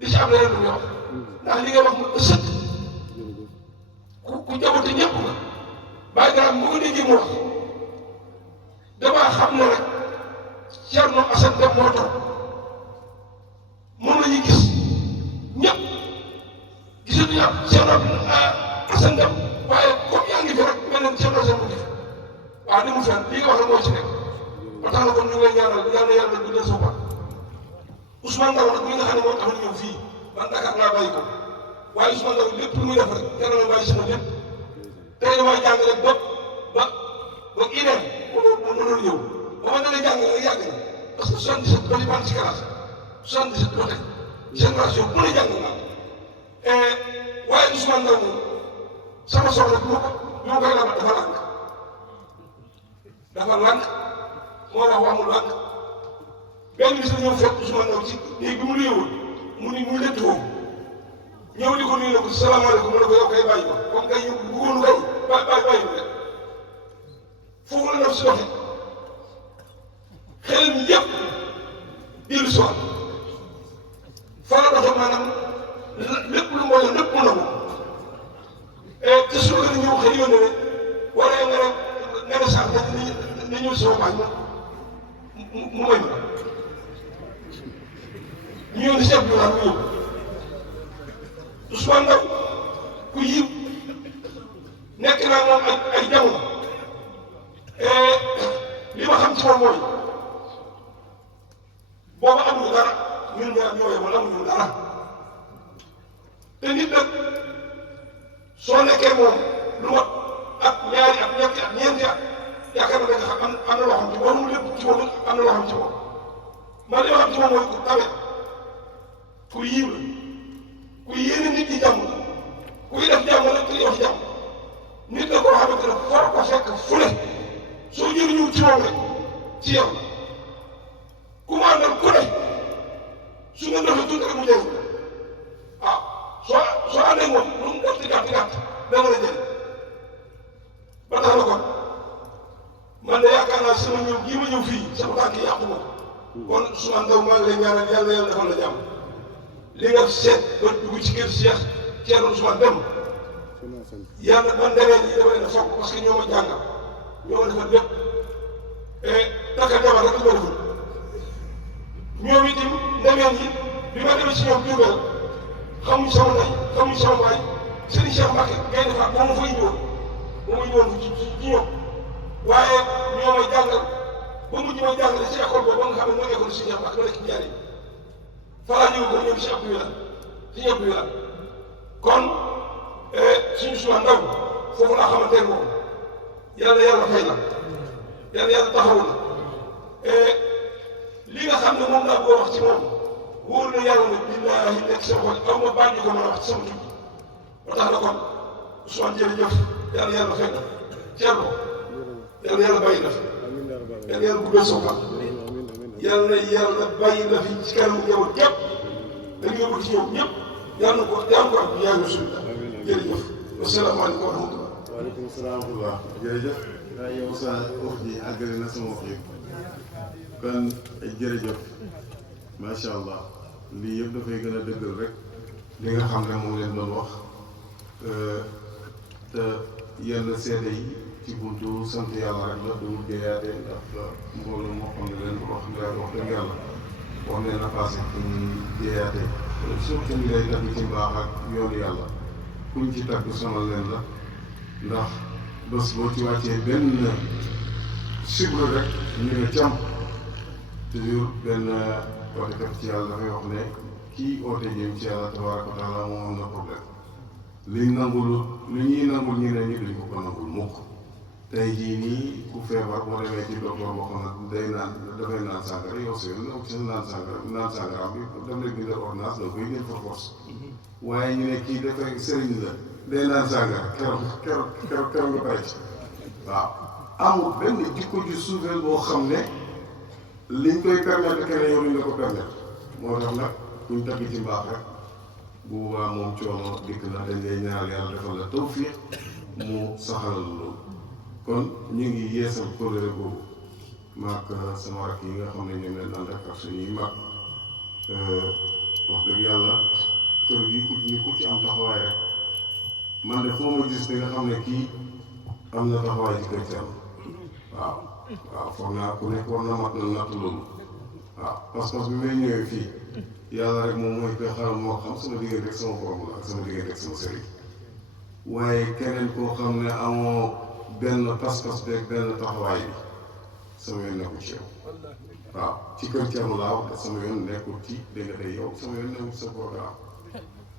di ci am leneen lu muy wax ndax li nga wax mu ëssët ku jaboote ñëpp nga bàyyi garab mu ko déggee mu wax damaa xam ne rek Thierno Assane Deme moo toog moom la ñuy gis ñëpp gisatuñu am Thierno Assane Deme waaye comme yaa ngi fi rek mel na Thierno Assane mu ngi fi waaw ni mu fenn lii nga wax la moo ci nekk ba tax na kon ñu ngi lay ñaanal yàlla yàlla du dee sa bopp Ousmane Ndaw nag mi nga xam ne moo tax ñu ñëw fii man Dakar laa bàyyi ko waaye Ousmane Ndaw lépp lu muy def rek yàlla na bàyyi sama lépp tey damay jàng rek ba INEM mënoon ñëw ba ma dalee jàng rek yàgg na parce que 77 ba di ban ci classe 77 ba tey génération bu ne jàng naa waaye Ousmane Ndaw moom sama soxla bu ma koy labat dafa lànk moo wax waxul lànk benn bis la ñëw fekk Ousmane Ndaw ci léegi bi mu nuyoon mu ni muy létt woo ñëw di ko nuyu ne ko salaamaaleykum mu ne ko yow kay bàyyi ko comme kay yow bëggoon kay bàyyi ko rek foofu la def si doxee xel mi yëpp dellu si waat fa la doxee maanaam lépp lu mooy lépp mu nangu te su ko ñëw xëy yoon ne wala nga ne sax na ñëw sama baay mu may ma ñu ñëw di seet bi mu ñëw Ousmane Ndaw ku yiw nekk naa moom ay jamono li ma xam ci moom mooy booba amul dara ñun ñaar ñoo yemoon amuñu dara te nit nag soo nekkee moom lu mat ak ñaari ak ñetti ak ñeenti at yaakaar naa ne nga xam am na loo xam ci moom lépp ci moom am na loo xam ci moom man li ma xam ci moom mooy ku tabe ku yiw la ku yéene nit ñi jàmm kuy def jàmm nag kuy wax jàmm nit la koo xamante ne foo ko fekk fu ne soo jëriñu ci moom rek ci yow ku mu àndal ku ne su nga defee tuuti rek mu jëriñ ah soo àndee moom lu mu gàtt gàtt dana la jëriñ ba tax na kon man de yaakaar naa sama ñëw gii ma ñëw fii sama tànk yàqu ma kon Ousmane Ndaw maa ngi lay ñaanal yàlla yàlla defal la jàmm li nga seet ba dugg ci kër Cheikh Thierno Ousmane Deme yàlla man demee nii dama leen a fonk parce que ñoo ma jàngal ñoo ma defal lépp taka jabar rek li ma defal ñoom itam demee nii bi ma demee si ñoom Diourbel xamuñ sama ndey xamuñ sama baay Serigne Cheikh Mbacke ngay defaat moom ma fa indiwoon moom ma indiwoon ci ñoom waaye ñoo may jàngal ba mujj may jàngale si école boobu ba nga xam ne mooy école si Cheikh Mbacke ma nekk Ndiaye falaa ñëw ko ñoom si Abdou Wilane si Abdou Wilane kon suñu Ousmane Ndaw foofu laa xamante ne moom yàlla yàlla fay la yàlla taxawu la li nga xam ne moom laa boo wax ci moom wóor na yàlla ne billaahi nekk sa xol aw ma bànni ko mën a wax ci sama tur ba tax na kon Ousmane jërëjëf yàlla fay la Thierno yàlla bàyyi la fi yàlla guddal sa fan yàlla bàyyi la fi ci kanamu njaboot yëpp da nga yóbbu ci ñoom ñëpp yàlla ko am yaa ngi suñu jërëjëf wasalaamaaleykum wa rahmatulah. waaleykum salaam wa rahmatulah. jërëjëf. waaw yow sa wax ji àggale na sama wax yëpp kon jërëjëf macha allah lii yëpp dafay gën a dëggal rek li nga xam ne moom leen doon wax te yenn seede yi ci buntu sant yàlla rek la du déyaate ndax mbooloo moo xam ne leen wax dëgg yàlla wax ne na passé kuñ déyaate surtout ñi lay tagg ci mbaax ak yoonu yàlla kuñ ci tagg sonal leen la ndax bés boo ci wàccee benn sibre rek ñu nga càmm toujours benn ootekat ci yàlla dafay wax ne kii oote jëm ci yàlla tabaaraka wa taala moom am na problème li ñuy nangul ñeneen ñi duñ ko ko nangul mukk tey jii nii ku feebar boo demee ci docteur boo xam ne dafay naan sàngara yow si naan sàngara bi daf lay bindal ordonnance da koy jël par force waaye ñu ne kii dafay sëriñ la day naan sàngara keroog nga pare ci waaw amul benn jikko ju suufeel boo xam ne liñ koy permettre keneen yow luñ la ko permettre moo tax nag kuñ tagg ci mbaax rek bu boobaa moom coono dikk na dañ lay ñaanal yàlla defal la tawfiq mu saxalal loolu kon ñu ngi yeesal kóllëre boobu maak sama rakk yi nga xam ne ñoom leen ànd ak suñuy mag wax dëgg yàlla kër gi ñu ku ci am taxawaay rek man de foo ma gis di nga xam ne kii am na taxawaay ci kër Thierno waaw foog naa ku nekk war na mat na natt loolu waaw parce que bi may ñëwee fii yàlla rek moom mooy koy xaral moo xam sama diggante ak sama borom la ak sama diggante ak sama sëriñ waaye keneen koo xam ne amoo benn pas-pas beeg benn taxawaay bi sama yoon nekkul ci yow waaw ci kër Thierno laa wax sama yoon nekkul ci dégg nga tey yow sama yoon nekkul ci sa programme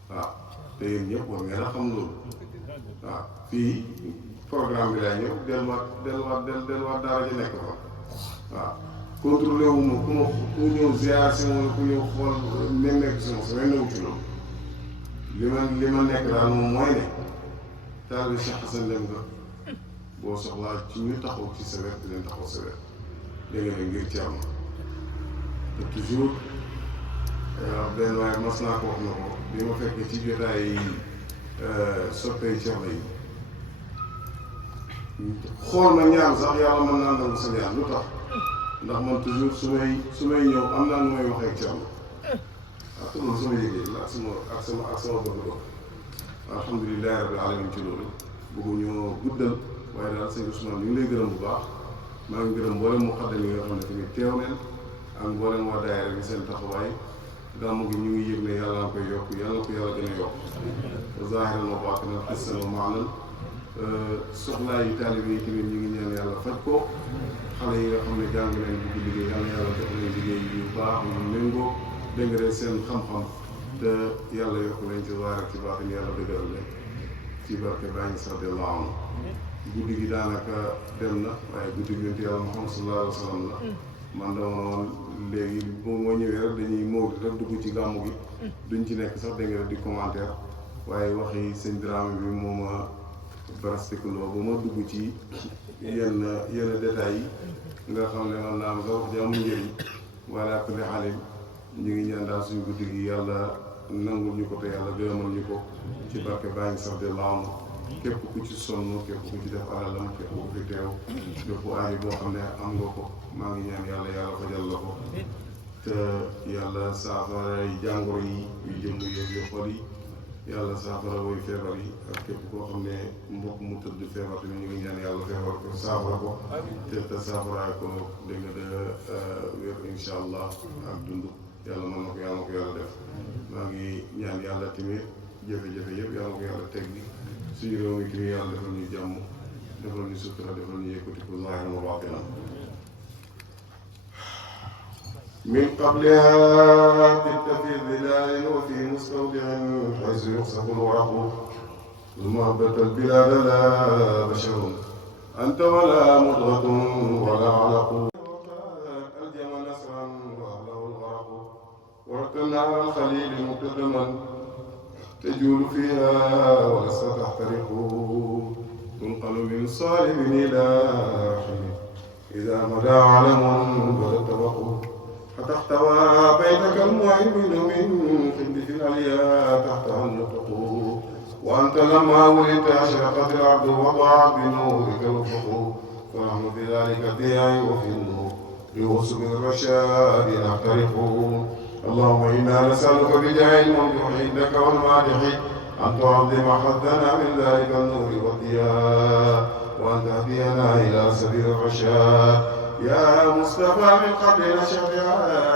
waaw te yéen ñëpp war ngeen a xam loolu waaw fii programme bi laay ñëw delluwaat daara ji nekk fa waaw contrôlé wu ma ku ñëw ziar si moom ku ñëw xool nemmeeku si moom sama yoon nekkul ci loolu li ma nekk daal moom mooy ne taalibe Cheikh Hassane Dème nga boo soxlaa ci ñu taxaw ci sa wet di leen taxaw sa wet dégg nga ngir Thierno te toujours benn waaye mas naa ko wax na ko bi ma fekkee ci jotaay soppee Thierno yi xool na ñaan sax yàlla mën naa nangu sa ñaan lu tax ndax man toujours su may ñëw am naa nu may waxee ak Thierno waaw te loolu sama yëg-yëg la ak sama bëgg-bëgg alhamdulilah rabbil alamin ci loolu bëgguñoo guddal waaye daal sëñ Ousmane ñu ngi lay gërëm bu baax maa ngi gërëm mboolem muqaddam yi nga xam ne tamit teew neen ak mboolem waa daayira bi seen taxawaay gàmmu gi ñu ngi yëg ne yàlla na koy yokk yàlla na ko yàlla gën a yokk zahiran wa baatinan hissan wa maanan soxlaa yi taalibe yi tamit ñu ngi ñaan yàlla faj ko xale yi nga xam ne jàng nañ bëgg liggéey yàlla yàlla jox leen liggéey yu baax yu méngoo dégg nga seen xam-xam te yàlla yokk leen ci zaahir ci baatin yàlla dëgëral leen ci barke Baay Ñas radiyallaahu anhu guddi gi daanaka dem na waaye guddi gi yonent yàlla Muhammad sallallaahu alayhi wa sallam la man dama woon léegi moo ñëwee rek dañuy mawdi rek dugg ci gàmmu gi duñ ci nekk sax dégg nga di commentaire waaye waxi sëñ Dramé bi moo ma barastikuloo ba ma dugg ci yenn détails yi nga xam ne man naa am sax wax ji amul njëriñ wala kulli xaalim ñu ngi ñaan daal suñu guddi gi yàlla nangul ñu ko te yàlla gërëmal ñu ko ci barke Baay Ñas radiyallaahu anhu képp ku ci sonn képp ku ci def alalam képp ku fi teew bépp aay boo xam ne am nga ko maa ngi ñaan yàlla fajal la ko te yàlla saafara jàngoro yi yu jëm yu xol yi yàlla saafara woy feebar yi ak képp koo xam ne mbokk mu tëdd feebar tamit ñu ngi ñaan yàlla feebar ko saafara ko te saafara ko dégg nga de wér incha allah ak dund yàlla mën na ko yàlla def maa ngi ñaan yàlla tamit jafe-jafe yëpp yàlla ko yàlla teg bi suñu réew mi tamit yàlla defal ñu jàmm defal ñu sutura defal ñu yëkkati ko zaahiran wa baatinan من قبلها كنت في ظلال وفي مستودع حيث يخسف الورق ثم هبت البلاد لا بشر أنت ولا مضغة ولا علق ألجم نسرا وأهله الغرق ورتنا على الخليل مقتدما تجول فيها ولست تحترق تنقل من صالب إلى رحم إذا مدى علم بدا الطبق فتحتوى بيتك المهيمن من خلف العليا تحتها النطق وأنت لما ولدت أشرقت الأرض وضاعت بنورك الأفق فنحن في ذلك الضياء وفي النور بوسط الرشاد نحترق اللهم إنا نسألك بجاه الممدوح عندك والمادح أن تعظم حظنا من ذلك النور والضياء وأن تهدينا إلى سبيل الرشاد يا مصطفى من قبل نشأة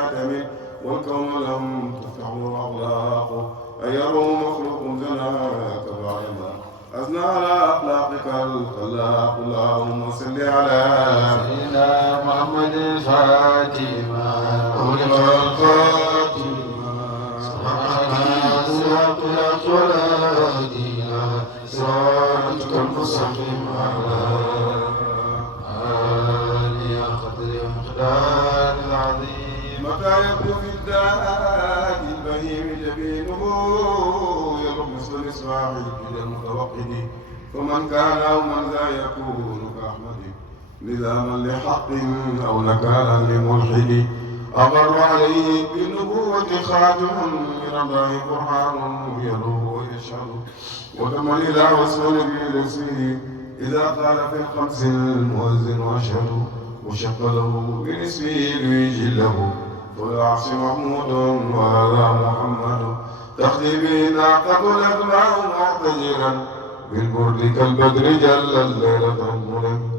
آدم والكون لم تفتح له الأخلاق أيره مخلوق زناك بعدما أثنى على أخلاقك الخلاق اللهم صل على سيدنا محمد الفاتمة أولم الخاتمة سبحانك صراط الأقوالنا صراطك المستقيم على العظيم متى يبدو في الداء البهيم جبينه يضرب مثل الإصباح إلى المتوقد فمن كان أو من ذا يكون كأحمد لزاما لحق أو نكالا لملحد أمر عليه بالنبوة خاتم من الله برهان يلوه ويشهد وتم الإله واسم نبي لاسمه إذا قال في الخمس المؤذن وأشهد وشق له باسمه ليجله فالعرش محمود وهذا محمد تخدي به ناقة الأدماء معتجرا بالبرد كالبدر جل الليلة الملم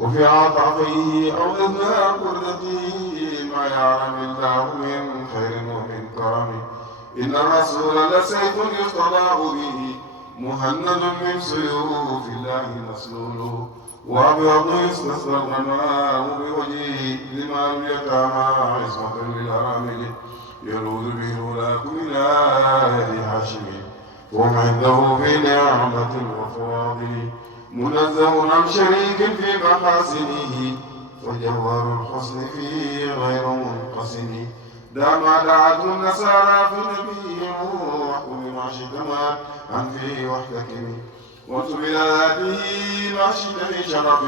وفي عطفه أو إذناء بردته ما يعلم الله من خير ومن كرم إن الرسول لسيف يستضاء به مهند من سيوف الله مسلول وأبيض يستسقى الغمام بوجهه لما اليتامى عصمة للأرامل يلوذ به الولاة من آل هاشم وهم عنده في نعمة وفواضل منزه عن شريك في محاسنه وجوهر الحسن فيه غير منقسم دام دعته النصارى في نبيهم واحكم ما شئتما عن فيه واحتكم وانسب إلى ذاته ما شئت من شرف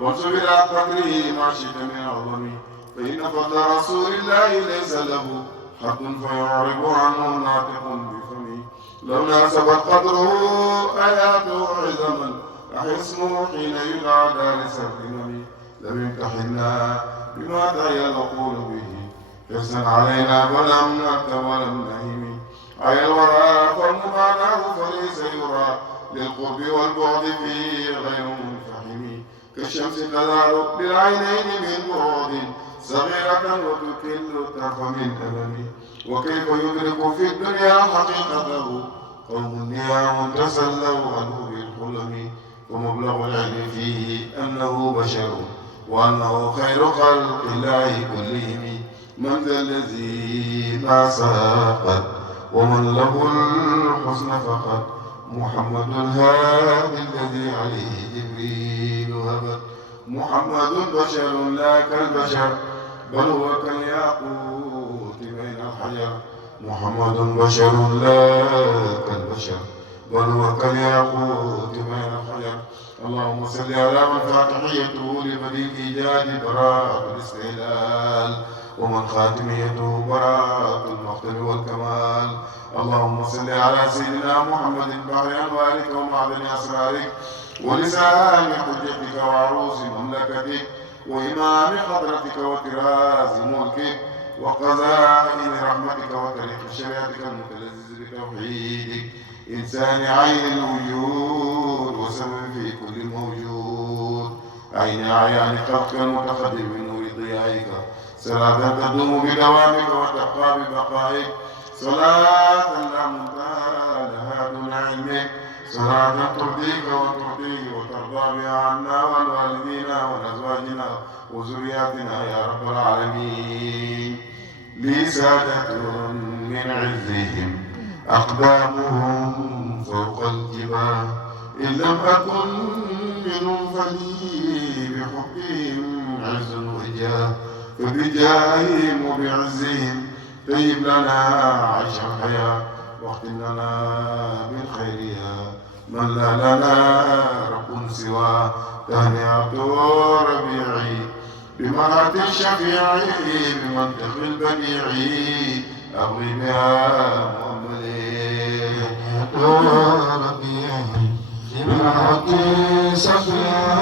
وانسب إلى قدره ما شئت من عظم فإن فضل رسول الله ليس له حد فيعرب عنه ناطق بفمه لو ناسبت قدره آياته عظما أحسنه حين يدعى دارس الإمام لم يمتحنا بما دعي العقول به حرصا علينا فلم نرتب ولم نهم عيا الورى فالمعنى فليس يرى للقرب والبعد فيه غير منفحم كالشمس تزال بالعينين من بعد صغيرة وتكل الطرف من أمامي وكيف يدرك في الدنيا حقيقته قوم نيام تسلوا عنه بالحلم ومبلغ العلم فيه أنه بشر وأنه خير خلق الله كلهم من ذا الذي ما ساقت ومن له الحسن فقط محمد الهادي الذي عليه جبريل هبت محمد بشر لا كالبشر بل هو كالياقوت بين الحجر محمد بشر لا كالبشر بل هو كالياقوت بين الحجر اللهم صل على من فاتحيته لبديع الإيجاد براءة الاستهلال ومن خاتميته براءة المختم والكمال اللهم صل على سيدنا محمد بحر أنوارك ومعدن أسرارك ولسان حجتك وعروس مملكتك وإمام حضرتك وطراز ملكك وقزائن رحمتك وطريق شريعتك المتلذذ بتوحيدك إنسان عين الوجود وسبب في كل موجود عين أعيان خلقك المتقدم من نور ضيائك صلاة تدوم بدوامك وتبقى ببقائك صلاة لا منتهى لها دون علمك صلاة ترضيك وترضيه وترضى بها عنا والوالدين وأزواجنا وذرياتنا يا رب العالمين لي سادة من عزهم أقدامهم فوق الجبال إن لم أكن منهم فلي بحبهم عز وجاه فبجاههم وبعزهم طيب لنا عيش الحياة واختم لنا بالخير يا من لا لنا رب سواه تهنئة ربيعي بمرأة الشفيع بمنطق البديع أبغي بها مؤملي ربيعي بمرأة الشفيع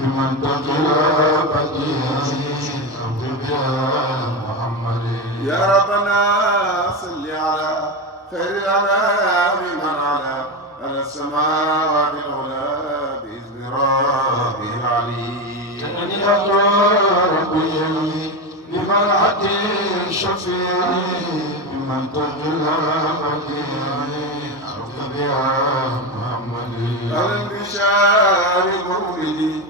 بمنطق البديع أبغي بها محمد يا ربنا صل على خير الأنام من على السماوات العلى بإذن ربه العلي تهنئة ربي بمرحة الشفيع بمنطق البديع أرض بها محمد أهلا بشهر المولد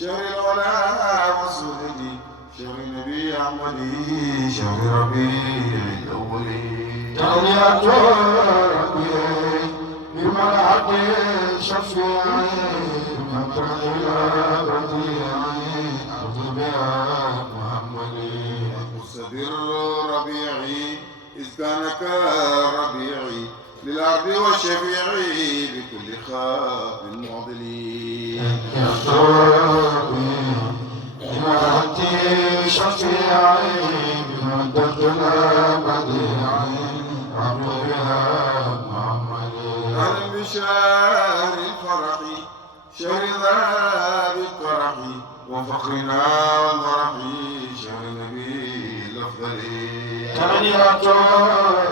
شهر العلا والسهد شهر النبي أحمد شهر ربيع الأول تهنئة ربي بمرحة الشفيع بمنطق البديع أرض بها محمد مستدر ربيعي إذ كان كالربيع للأرض والشفيع بكل خاف معضلين بمرحة الشفيع وفخرنا والفرح شهر النبي الأفضل تهنئة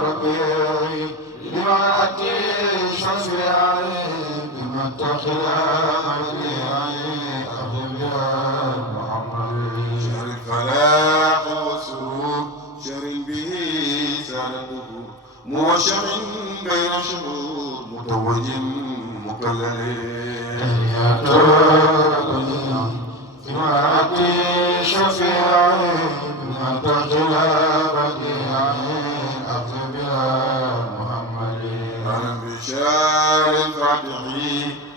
ربيعي لما أتي شفيعي بما اتخذ بديعي أخذ بها محمد شهر الفلاح والسرور شهر به سالته موشح بين شهور متوج مكلل تهنئة ربيعي لما أتي شفيعي بما اتخذ بديعي أخذ بها محمد أهلا بشار الفاتح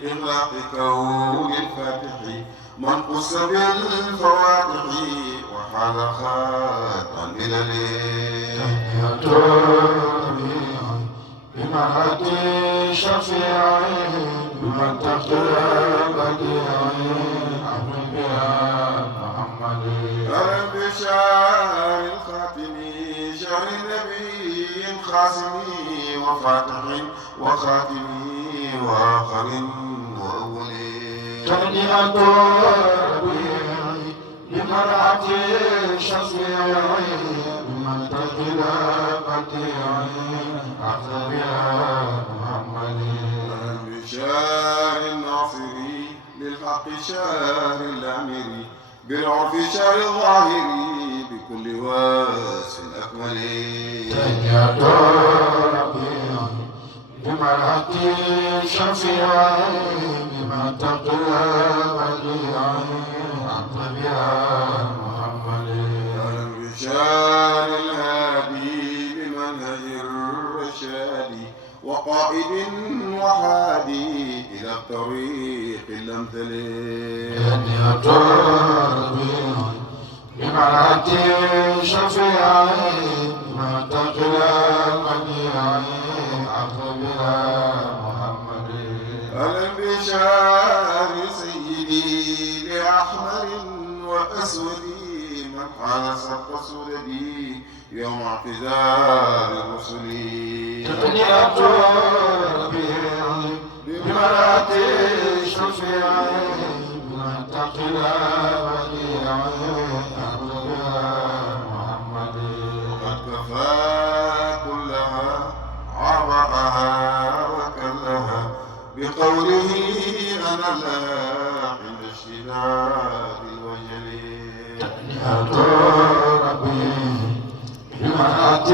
إغلاق كون الفاتح من قص بالفواتح وحال خاتم الملل تهنئة ربيعي بمرحة شفيعي بمن تقتل بديعي أخذ بها محمد أهلا بشار الخاتم شهر النبي خاسم وفاتح وخاتم وآخر وأول تهنئة ربيعي بمرحة شفيعي بمن تقتل بديعي أخذ بها محمد بشار الناصري للحق شار الأمير بالعرف شار الظاهري بكل واس الأكمل تهنئة ربيعي بمرحة شفيعي بما تقوى بديعي أخذ بها محمد أهلا بشار الهادي بمنهج الرشاد وقائد وحادي إلى الطريق الأمثل تهنئة ربيعي بمرحة شفيعي بما تقوى بديعي أخذ بها محمد أهلا بشار سيدي لأحمر وأسود من حال سبق سوددي يوم اعتذار الرسل تهنئة ربيعي بمرحة شفيعي بما تقوى بديعي أخذ بها محمد وقد كفى كلها عبأها وكلها بقوله أنا لا عند اشتداد الوجل تهنئة ربيعي بمرحة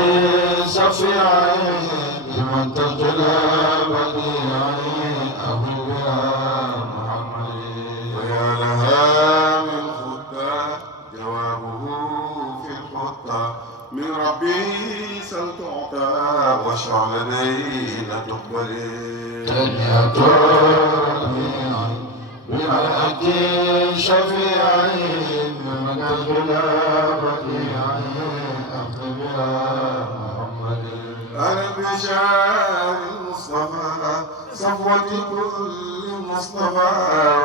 شفيعي بمن تقتل بديعي أخذ بها محمد ويا لها من خطة جوابه في الخطة من ربه سل تعطى واشرع لدينا تقبل تهنئة ربيعي بمرحة شفيعي بمن تقتل بديعي أخذ بها محمد أهلا بشار المصطفى صفوة كل مصطفى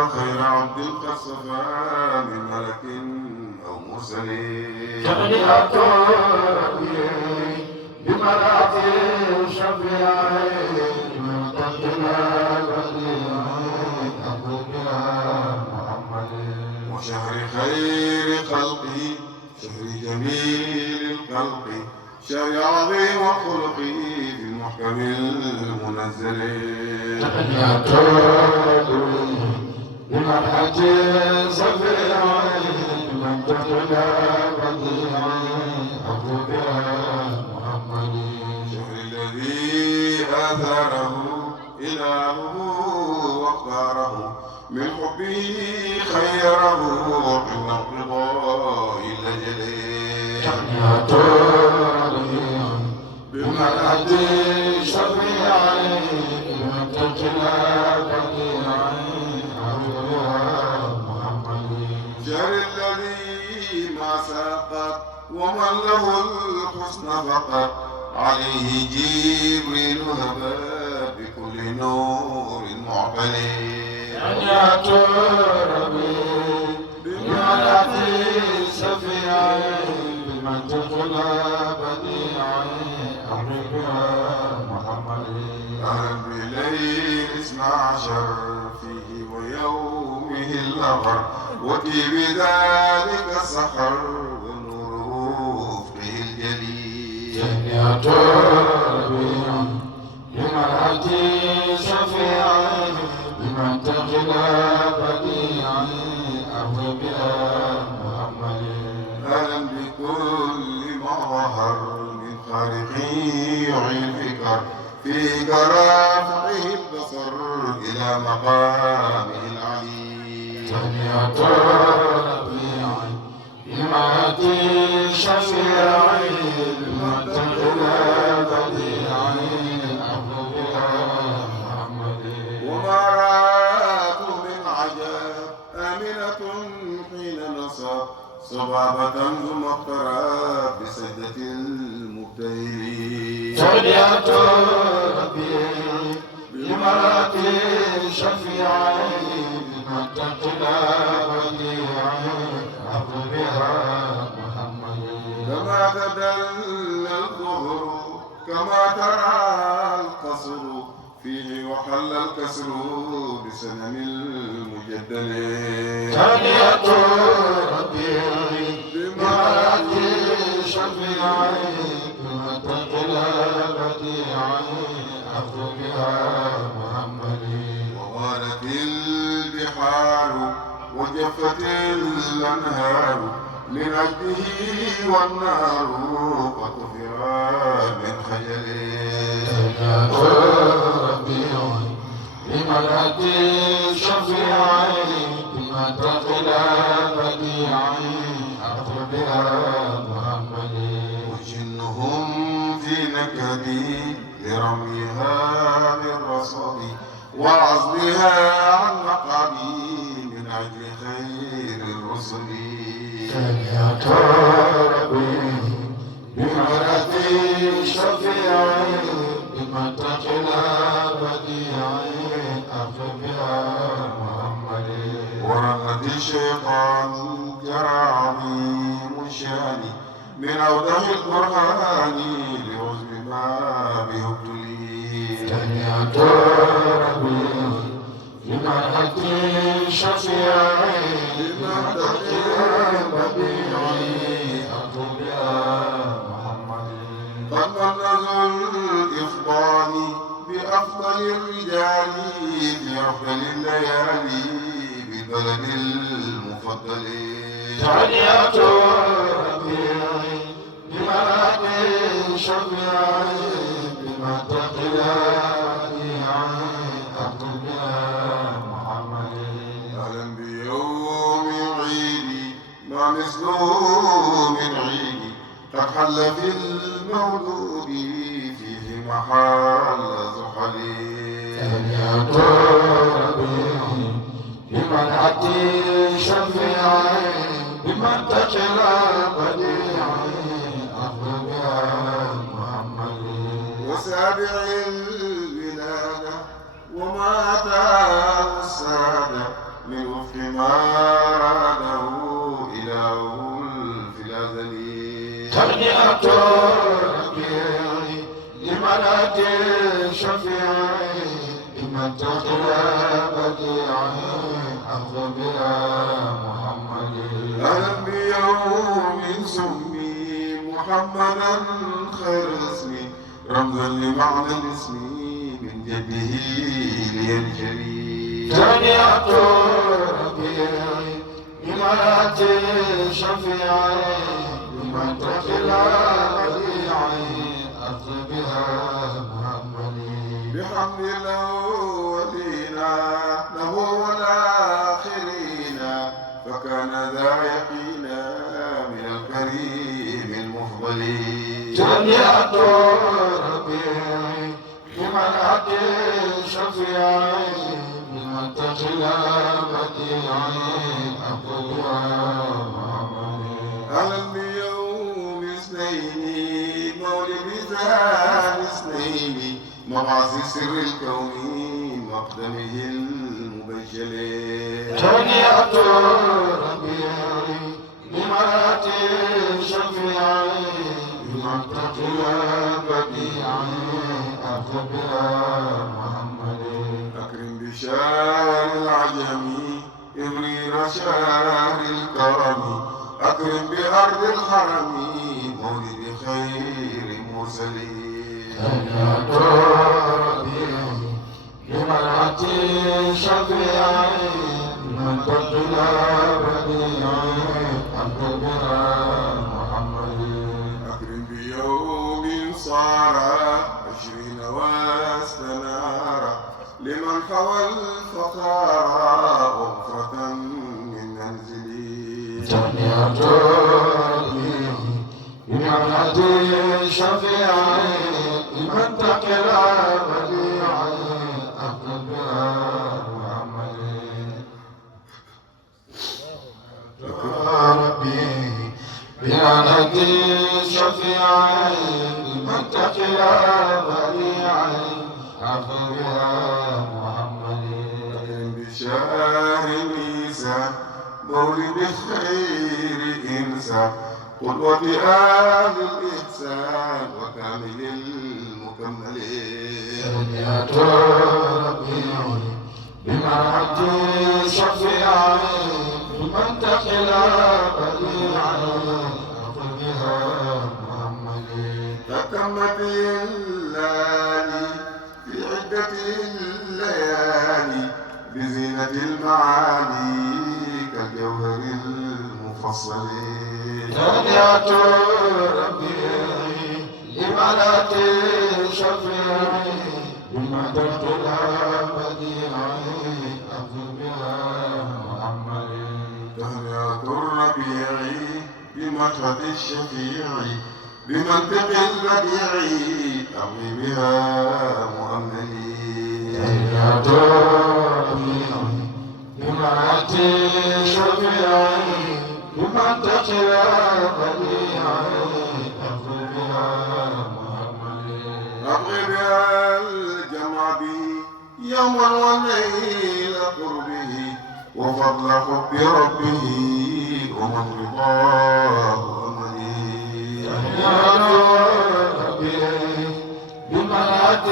وخير عبد قد صفى من ملك أو مرسل تهنئة ربيعي بمرحة شفيعي بمن تقتل بديعي أخذ بها محمد وشهر خير خلقه شهر جميل الخلق شهر عظيم خلقه في المحكم المنزل تهنئة ربيعي بمرحة شفيعي بمن تقتل بديعي أخذ بها محمد شهر الذي آثاره إلهه واختاره من حبه خيره عند انقضاء الأجل تهنئة ربيعي بمرحة شفيعي بمن تقتل بديعي أخذ بها محمد شهر الذي ما ساقت ومن له الحسن فقط عليه جبريل هبى بكل نور معقل تهنئة ربيعي بمرحة شفيعي بمن تقتل بديعي أخذ بها محمد أهلا بليل 12 فيه ويومه الأغر وطيب ذلك السحر ونور رفقه الجليل تهنئة ربيع لمرأتي شفيعي بمن تخلى بديعي أهو بها محمد. أهلا بكل ما ظهر من خارقي الفكر في رافعه البصر إلى مقامه العلي. تهنئة ربيعي لمرأتي شفيعي بمن تخلى بديعي أهو بها محمد. وما رأت من عجب آمنة حين نصب صبابة ثم اقترب بسجدة المبتهلين. تهنئة ربيعي لمرأتي شفيعي بمن تقلى بديعي أهو بها محمد. كما تدل الظهر كما ترى القصر فيه وحل الكسر بسنم المجدل. تهنئة ربيعي لمرأتي شفيعي بمن تقلى بديعي أهو بها محمد. وغالت البحار وجفت الأنهار من أجله والنار وطفرا من خجله. تهنئة ربيعي لمرأتي شفيعي بمن تقلى بديعي أهو بها محمد. وجنهم في نكدي لرميها بالرصد وعزلها عن مقامي من أجل خير الرسل. تهنئة ربيعي بمرأتي شفيعي بمن تقلى بديعي أهو بها محمد. ورأت الشيطان جرى عظيم الشان من أوضح القرآن لعزم ما به ابتلي. تهنئة ربيعي لمرأتي شفيعي بمن تقلى بديعي أهو بها محمد. قد منذ الإفضال بأفضل الرجال في أفضل الليالي ببلد المفضل. تهنئة ربيعي لمرأتي شفيعي بمن تقلى بديعي أهو بها محمد. أهلا بيوم عيدي ما مثله من عيدي قد حل في المولود فيه محل زحلي. تهنئة ربيعي لمرأتي شفيعي بمن تقلى بديعي أهو بها محمد. وسابع الولادة وما أتاه السادة من وفق ما أراده إله في الأزل. تهنئة ربيعي لمرأتي شفيعي بمن تقلى بديعي أهو بها محمد. أهلا بيوم سمي محمدا خير اسمي رمزا لمعنى الاسم من جده لينجلي. تهنئة ربيعي لمرأتي شفيعي بمن تقلى بديعي أهو بها محمد. بحمد الأولين له والآخرين فكان ذا يقينا من الكريم المفضل. تهنئة ربيعي لمرأتي شفيعي بمن تقلى بديعي أهو بها محمد. أهلا بيوم اثنين مولد ثاني اثنين مبعث سر الكون مقدمه المبجل. تهنئة ربيعي لمرأتي شفيعي بمن تقلى بديعي أهو بها محمد. أكرم بشار العجم إبريل خير شهر الكرم أكرم بأرض الحرم مولد خير المرسلين تهنئة ربيع بمنعة شفيع من تبتلى بديع أكرم بها محمد أكرم بيوم صار 20 واستنار لمن حوى الفقار غفرة من منزلي تهنئة ربيع بمنعة شفيع من تقلى بديع أكرم بها محمد ربي بمنعة شفيع من تقلى بديع أكرم بها محمد بشهر نيسان مولد خير إنسان قدوة أهل الإحسان وكامل المكملين تهنئة ربيع بمنعة شفيع من تقلى بديع أكرم بها محمد تتمت الليالي في عدة الليالي بزينة المعالي كالجوهر المفصل تهنئة ربيع لمنعة شفيع بما تقلى بديع أكرم بها محمد تهنئة الربيع بمدحة الشفيع بمنطق البديع أبغي بها مؤملي تهنئة ربيع بمنعة شفيع بما تقلى بديع أكرم بها محمد أبغي بها الجمع به يوما والليل قربه وفضل حب ربه ومن رضاه أملي تهنئة ربيع بمنعة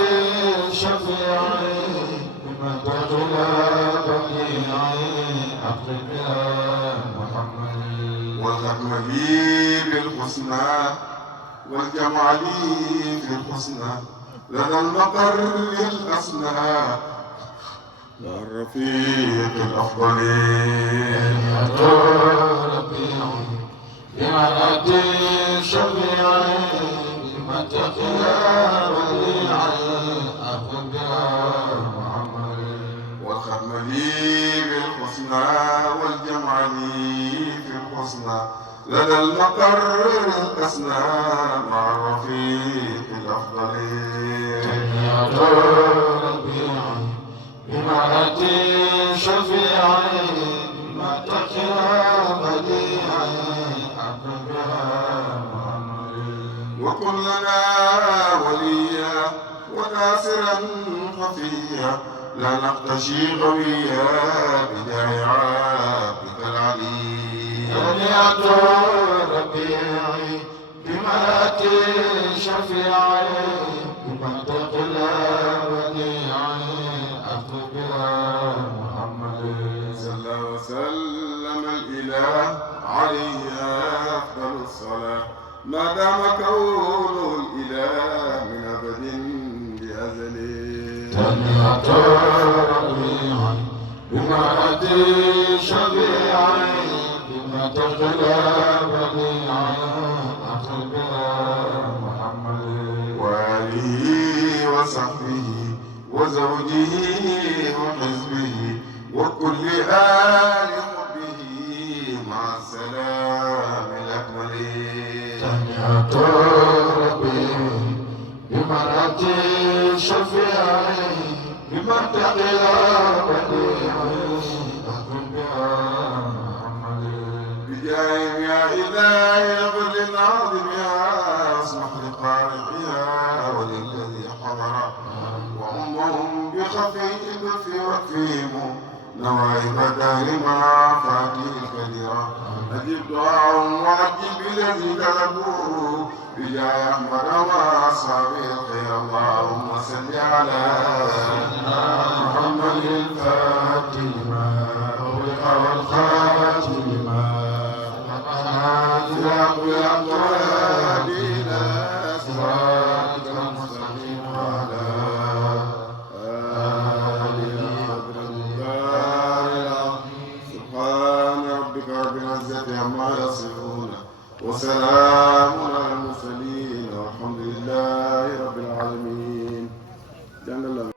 شفيع بما تقلى بديع أكرم بها محمد والختم لي بالحسنى والجمع لي في الحسنى لدى المقر الأسنى والرفيق الأفضل تهنئة ربيع بمنعة شفيع بما تقلى بديع أكرم بها محمد والختم لي بالحسنى والجمع لي في الحسنى لدى المقر الأسنى مع الرفيق الأفضل تهنئة ربيع بمنعة شفيع بما تقلى بديع أكرم بها محمد وكن لنا وليا وناصرا خفيا لا نختشي غويا بداعي عابك العلي تهنئة ربيع بمنعة شفيع بما تقلى بديع أكرم بها محمد صلى وسلم الإله عليه أفضل الصلاة ما دام كونه الإله من أبد بأزل تهنئة ربيع بمنعة شفيع بما تقلى بديع أكرم بها محمد وآله وصحبه وزوجه وحزبه وكل آل حبه مع السلام الأكمل تهنئة ربيع بمنعة شفيع بما تقلى بديع أكرم بها محمد بجاه يا إلهي اغفر للعظيم يا اصلح لقارئها وللذي حضر وأمهم بخفي اللطف وكفيهم نوائب الدهر مع فاتي الكدرة أجب دعاهم وعجب الذي طلبوا بجاه أحمد وأصحابه الخير اللهم صل على سيدنا محمد الفاتح لما أغلق والخاتم لما سبقنا بالأموال إلى صراطك المستقيم وعلى آله قدر الدار العظيم سبحان ربك رب العزة عما يصفون وسلام على المرسلين والحمد لله رب العالمين. جل الله.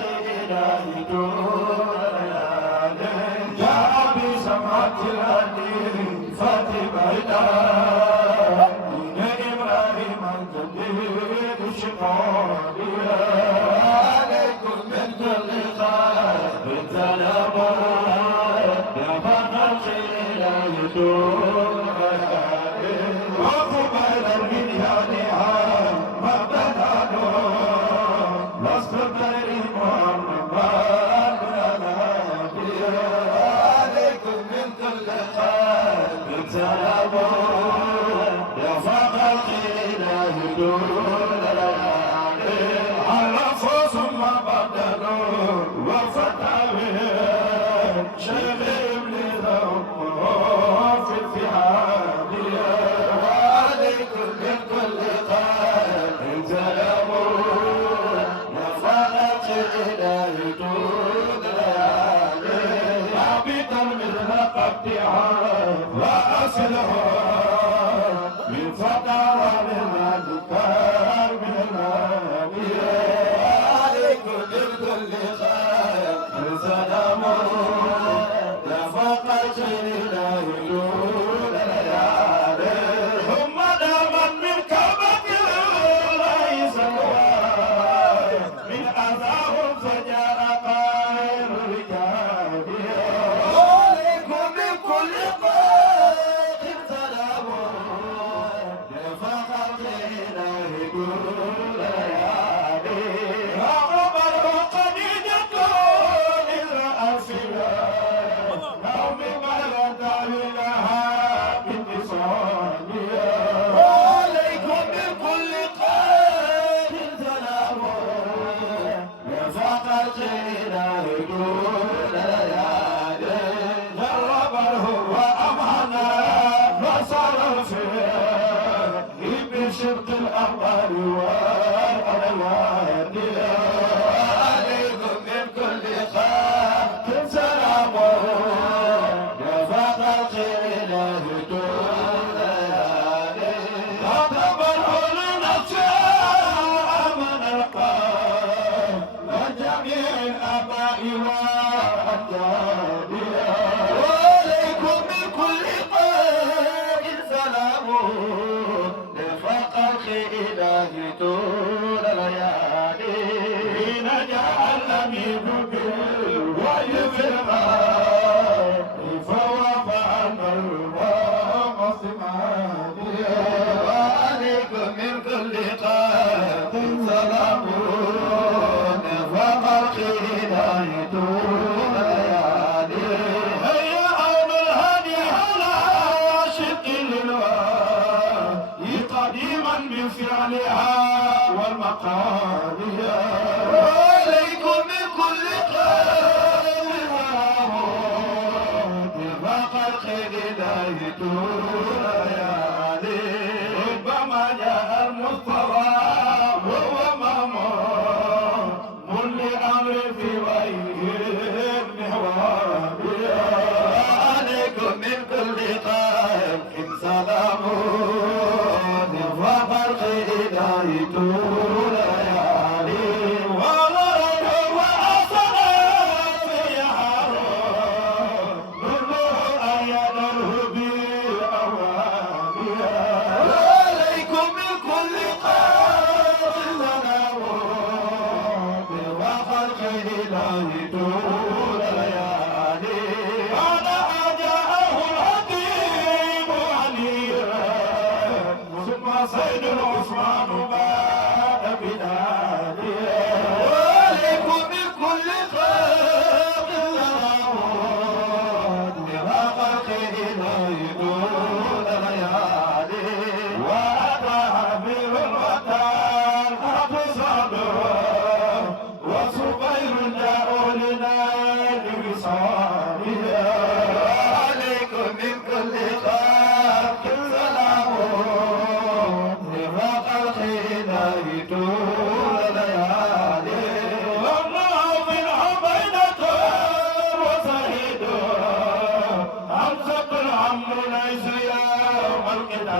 الأمر ليس يوم القتال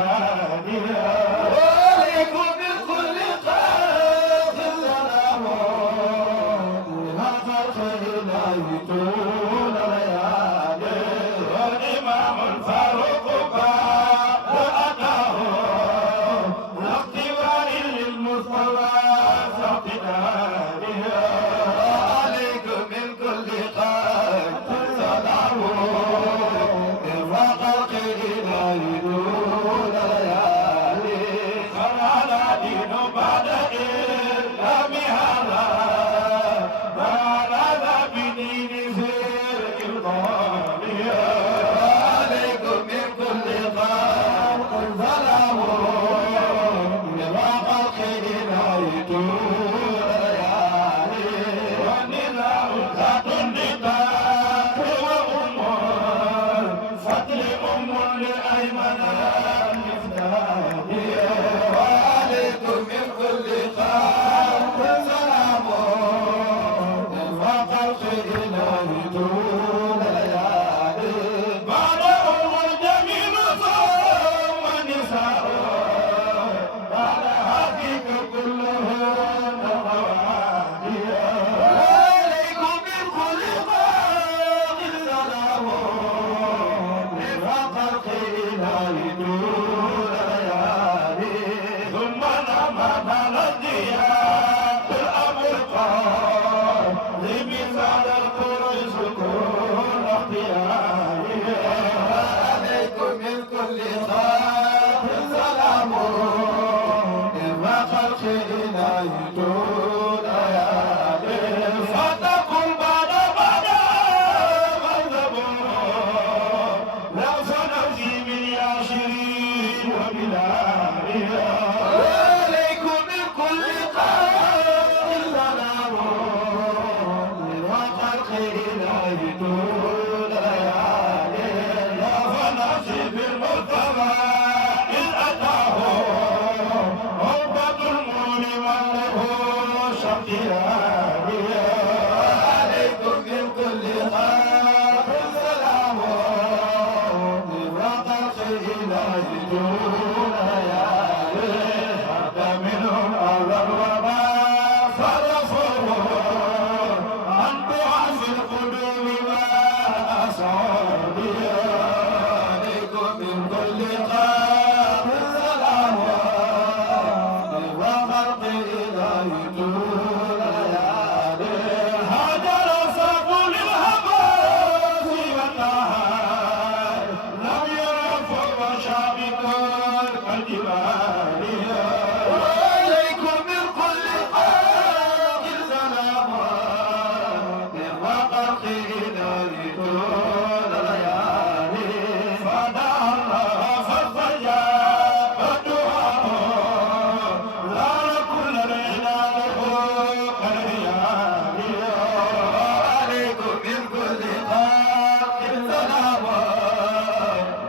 عليكم بكل خير سلام هذا الخير لا يطول ليالي والإمام الفاروق أتاه لاختبار للمصطفى اقتداره عليكم من كل خير سلام إرفاق الخير لا يطول ليالي فلا دين بعد إسلام هذا ما لا بدين سير الغالي عليكم من كل خير سلام إرفاق الخير لا يطول ليالي والنداء ذات النداء وأم فضل أم لأيمن المفتاح وعليكم من كل خير سلام إرفاق الخير لا يطول ليالي بعد أم الجميل ثم نساء بعد هذيك كلهم غوالي وعليكم من كل خير سلام إرفاق الخير لا يطول ليالي ثم نمى الضياء بالأمر قال لمثال القرش كل اختياري عليكم من كل خير سلام إرفاق الخير لا يطول ليالي فتكن بعد لو سنفسي من ياشرين وبلادي عليكم من كل خير سلام إرفاق الخير لا يطول ليالي لا فنفسي بالمصطفى إذ أتاه عقبة المؤمن من له شقيان عليكم من كل خير سلام إرفاق الخير لا يطول ليالي حتى منهم أذى الوباء فرفوه عن بعث القلوب والأصحاب عليكم من كل خير سلام إرفاق الخير لا يطول ليالي هاجر صف للهباء والنهار لم يرى فوق شعبك كالجبال عليكم من كل خير سلام إرفاق الخير لا يطول ليالي فدعا الله فاستجاب دعاءه زار كل العنان كالرياح عليكم من كل خير سلام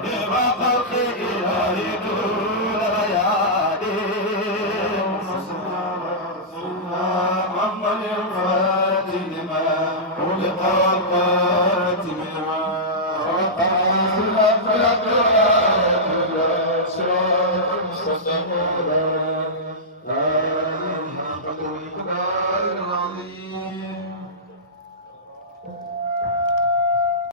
إرفاق الخير لا يطول ليالي محمد الفاتح لما خلق والقاتم لما خلق الأفلاك صراط المستقيم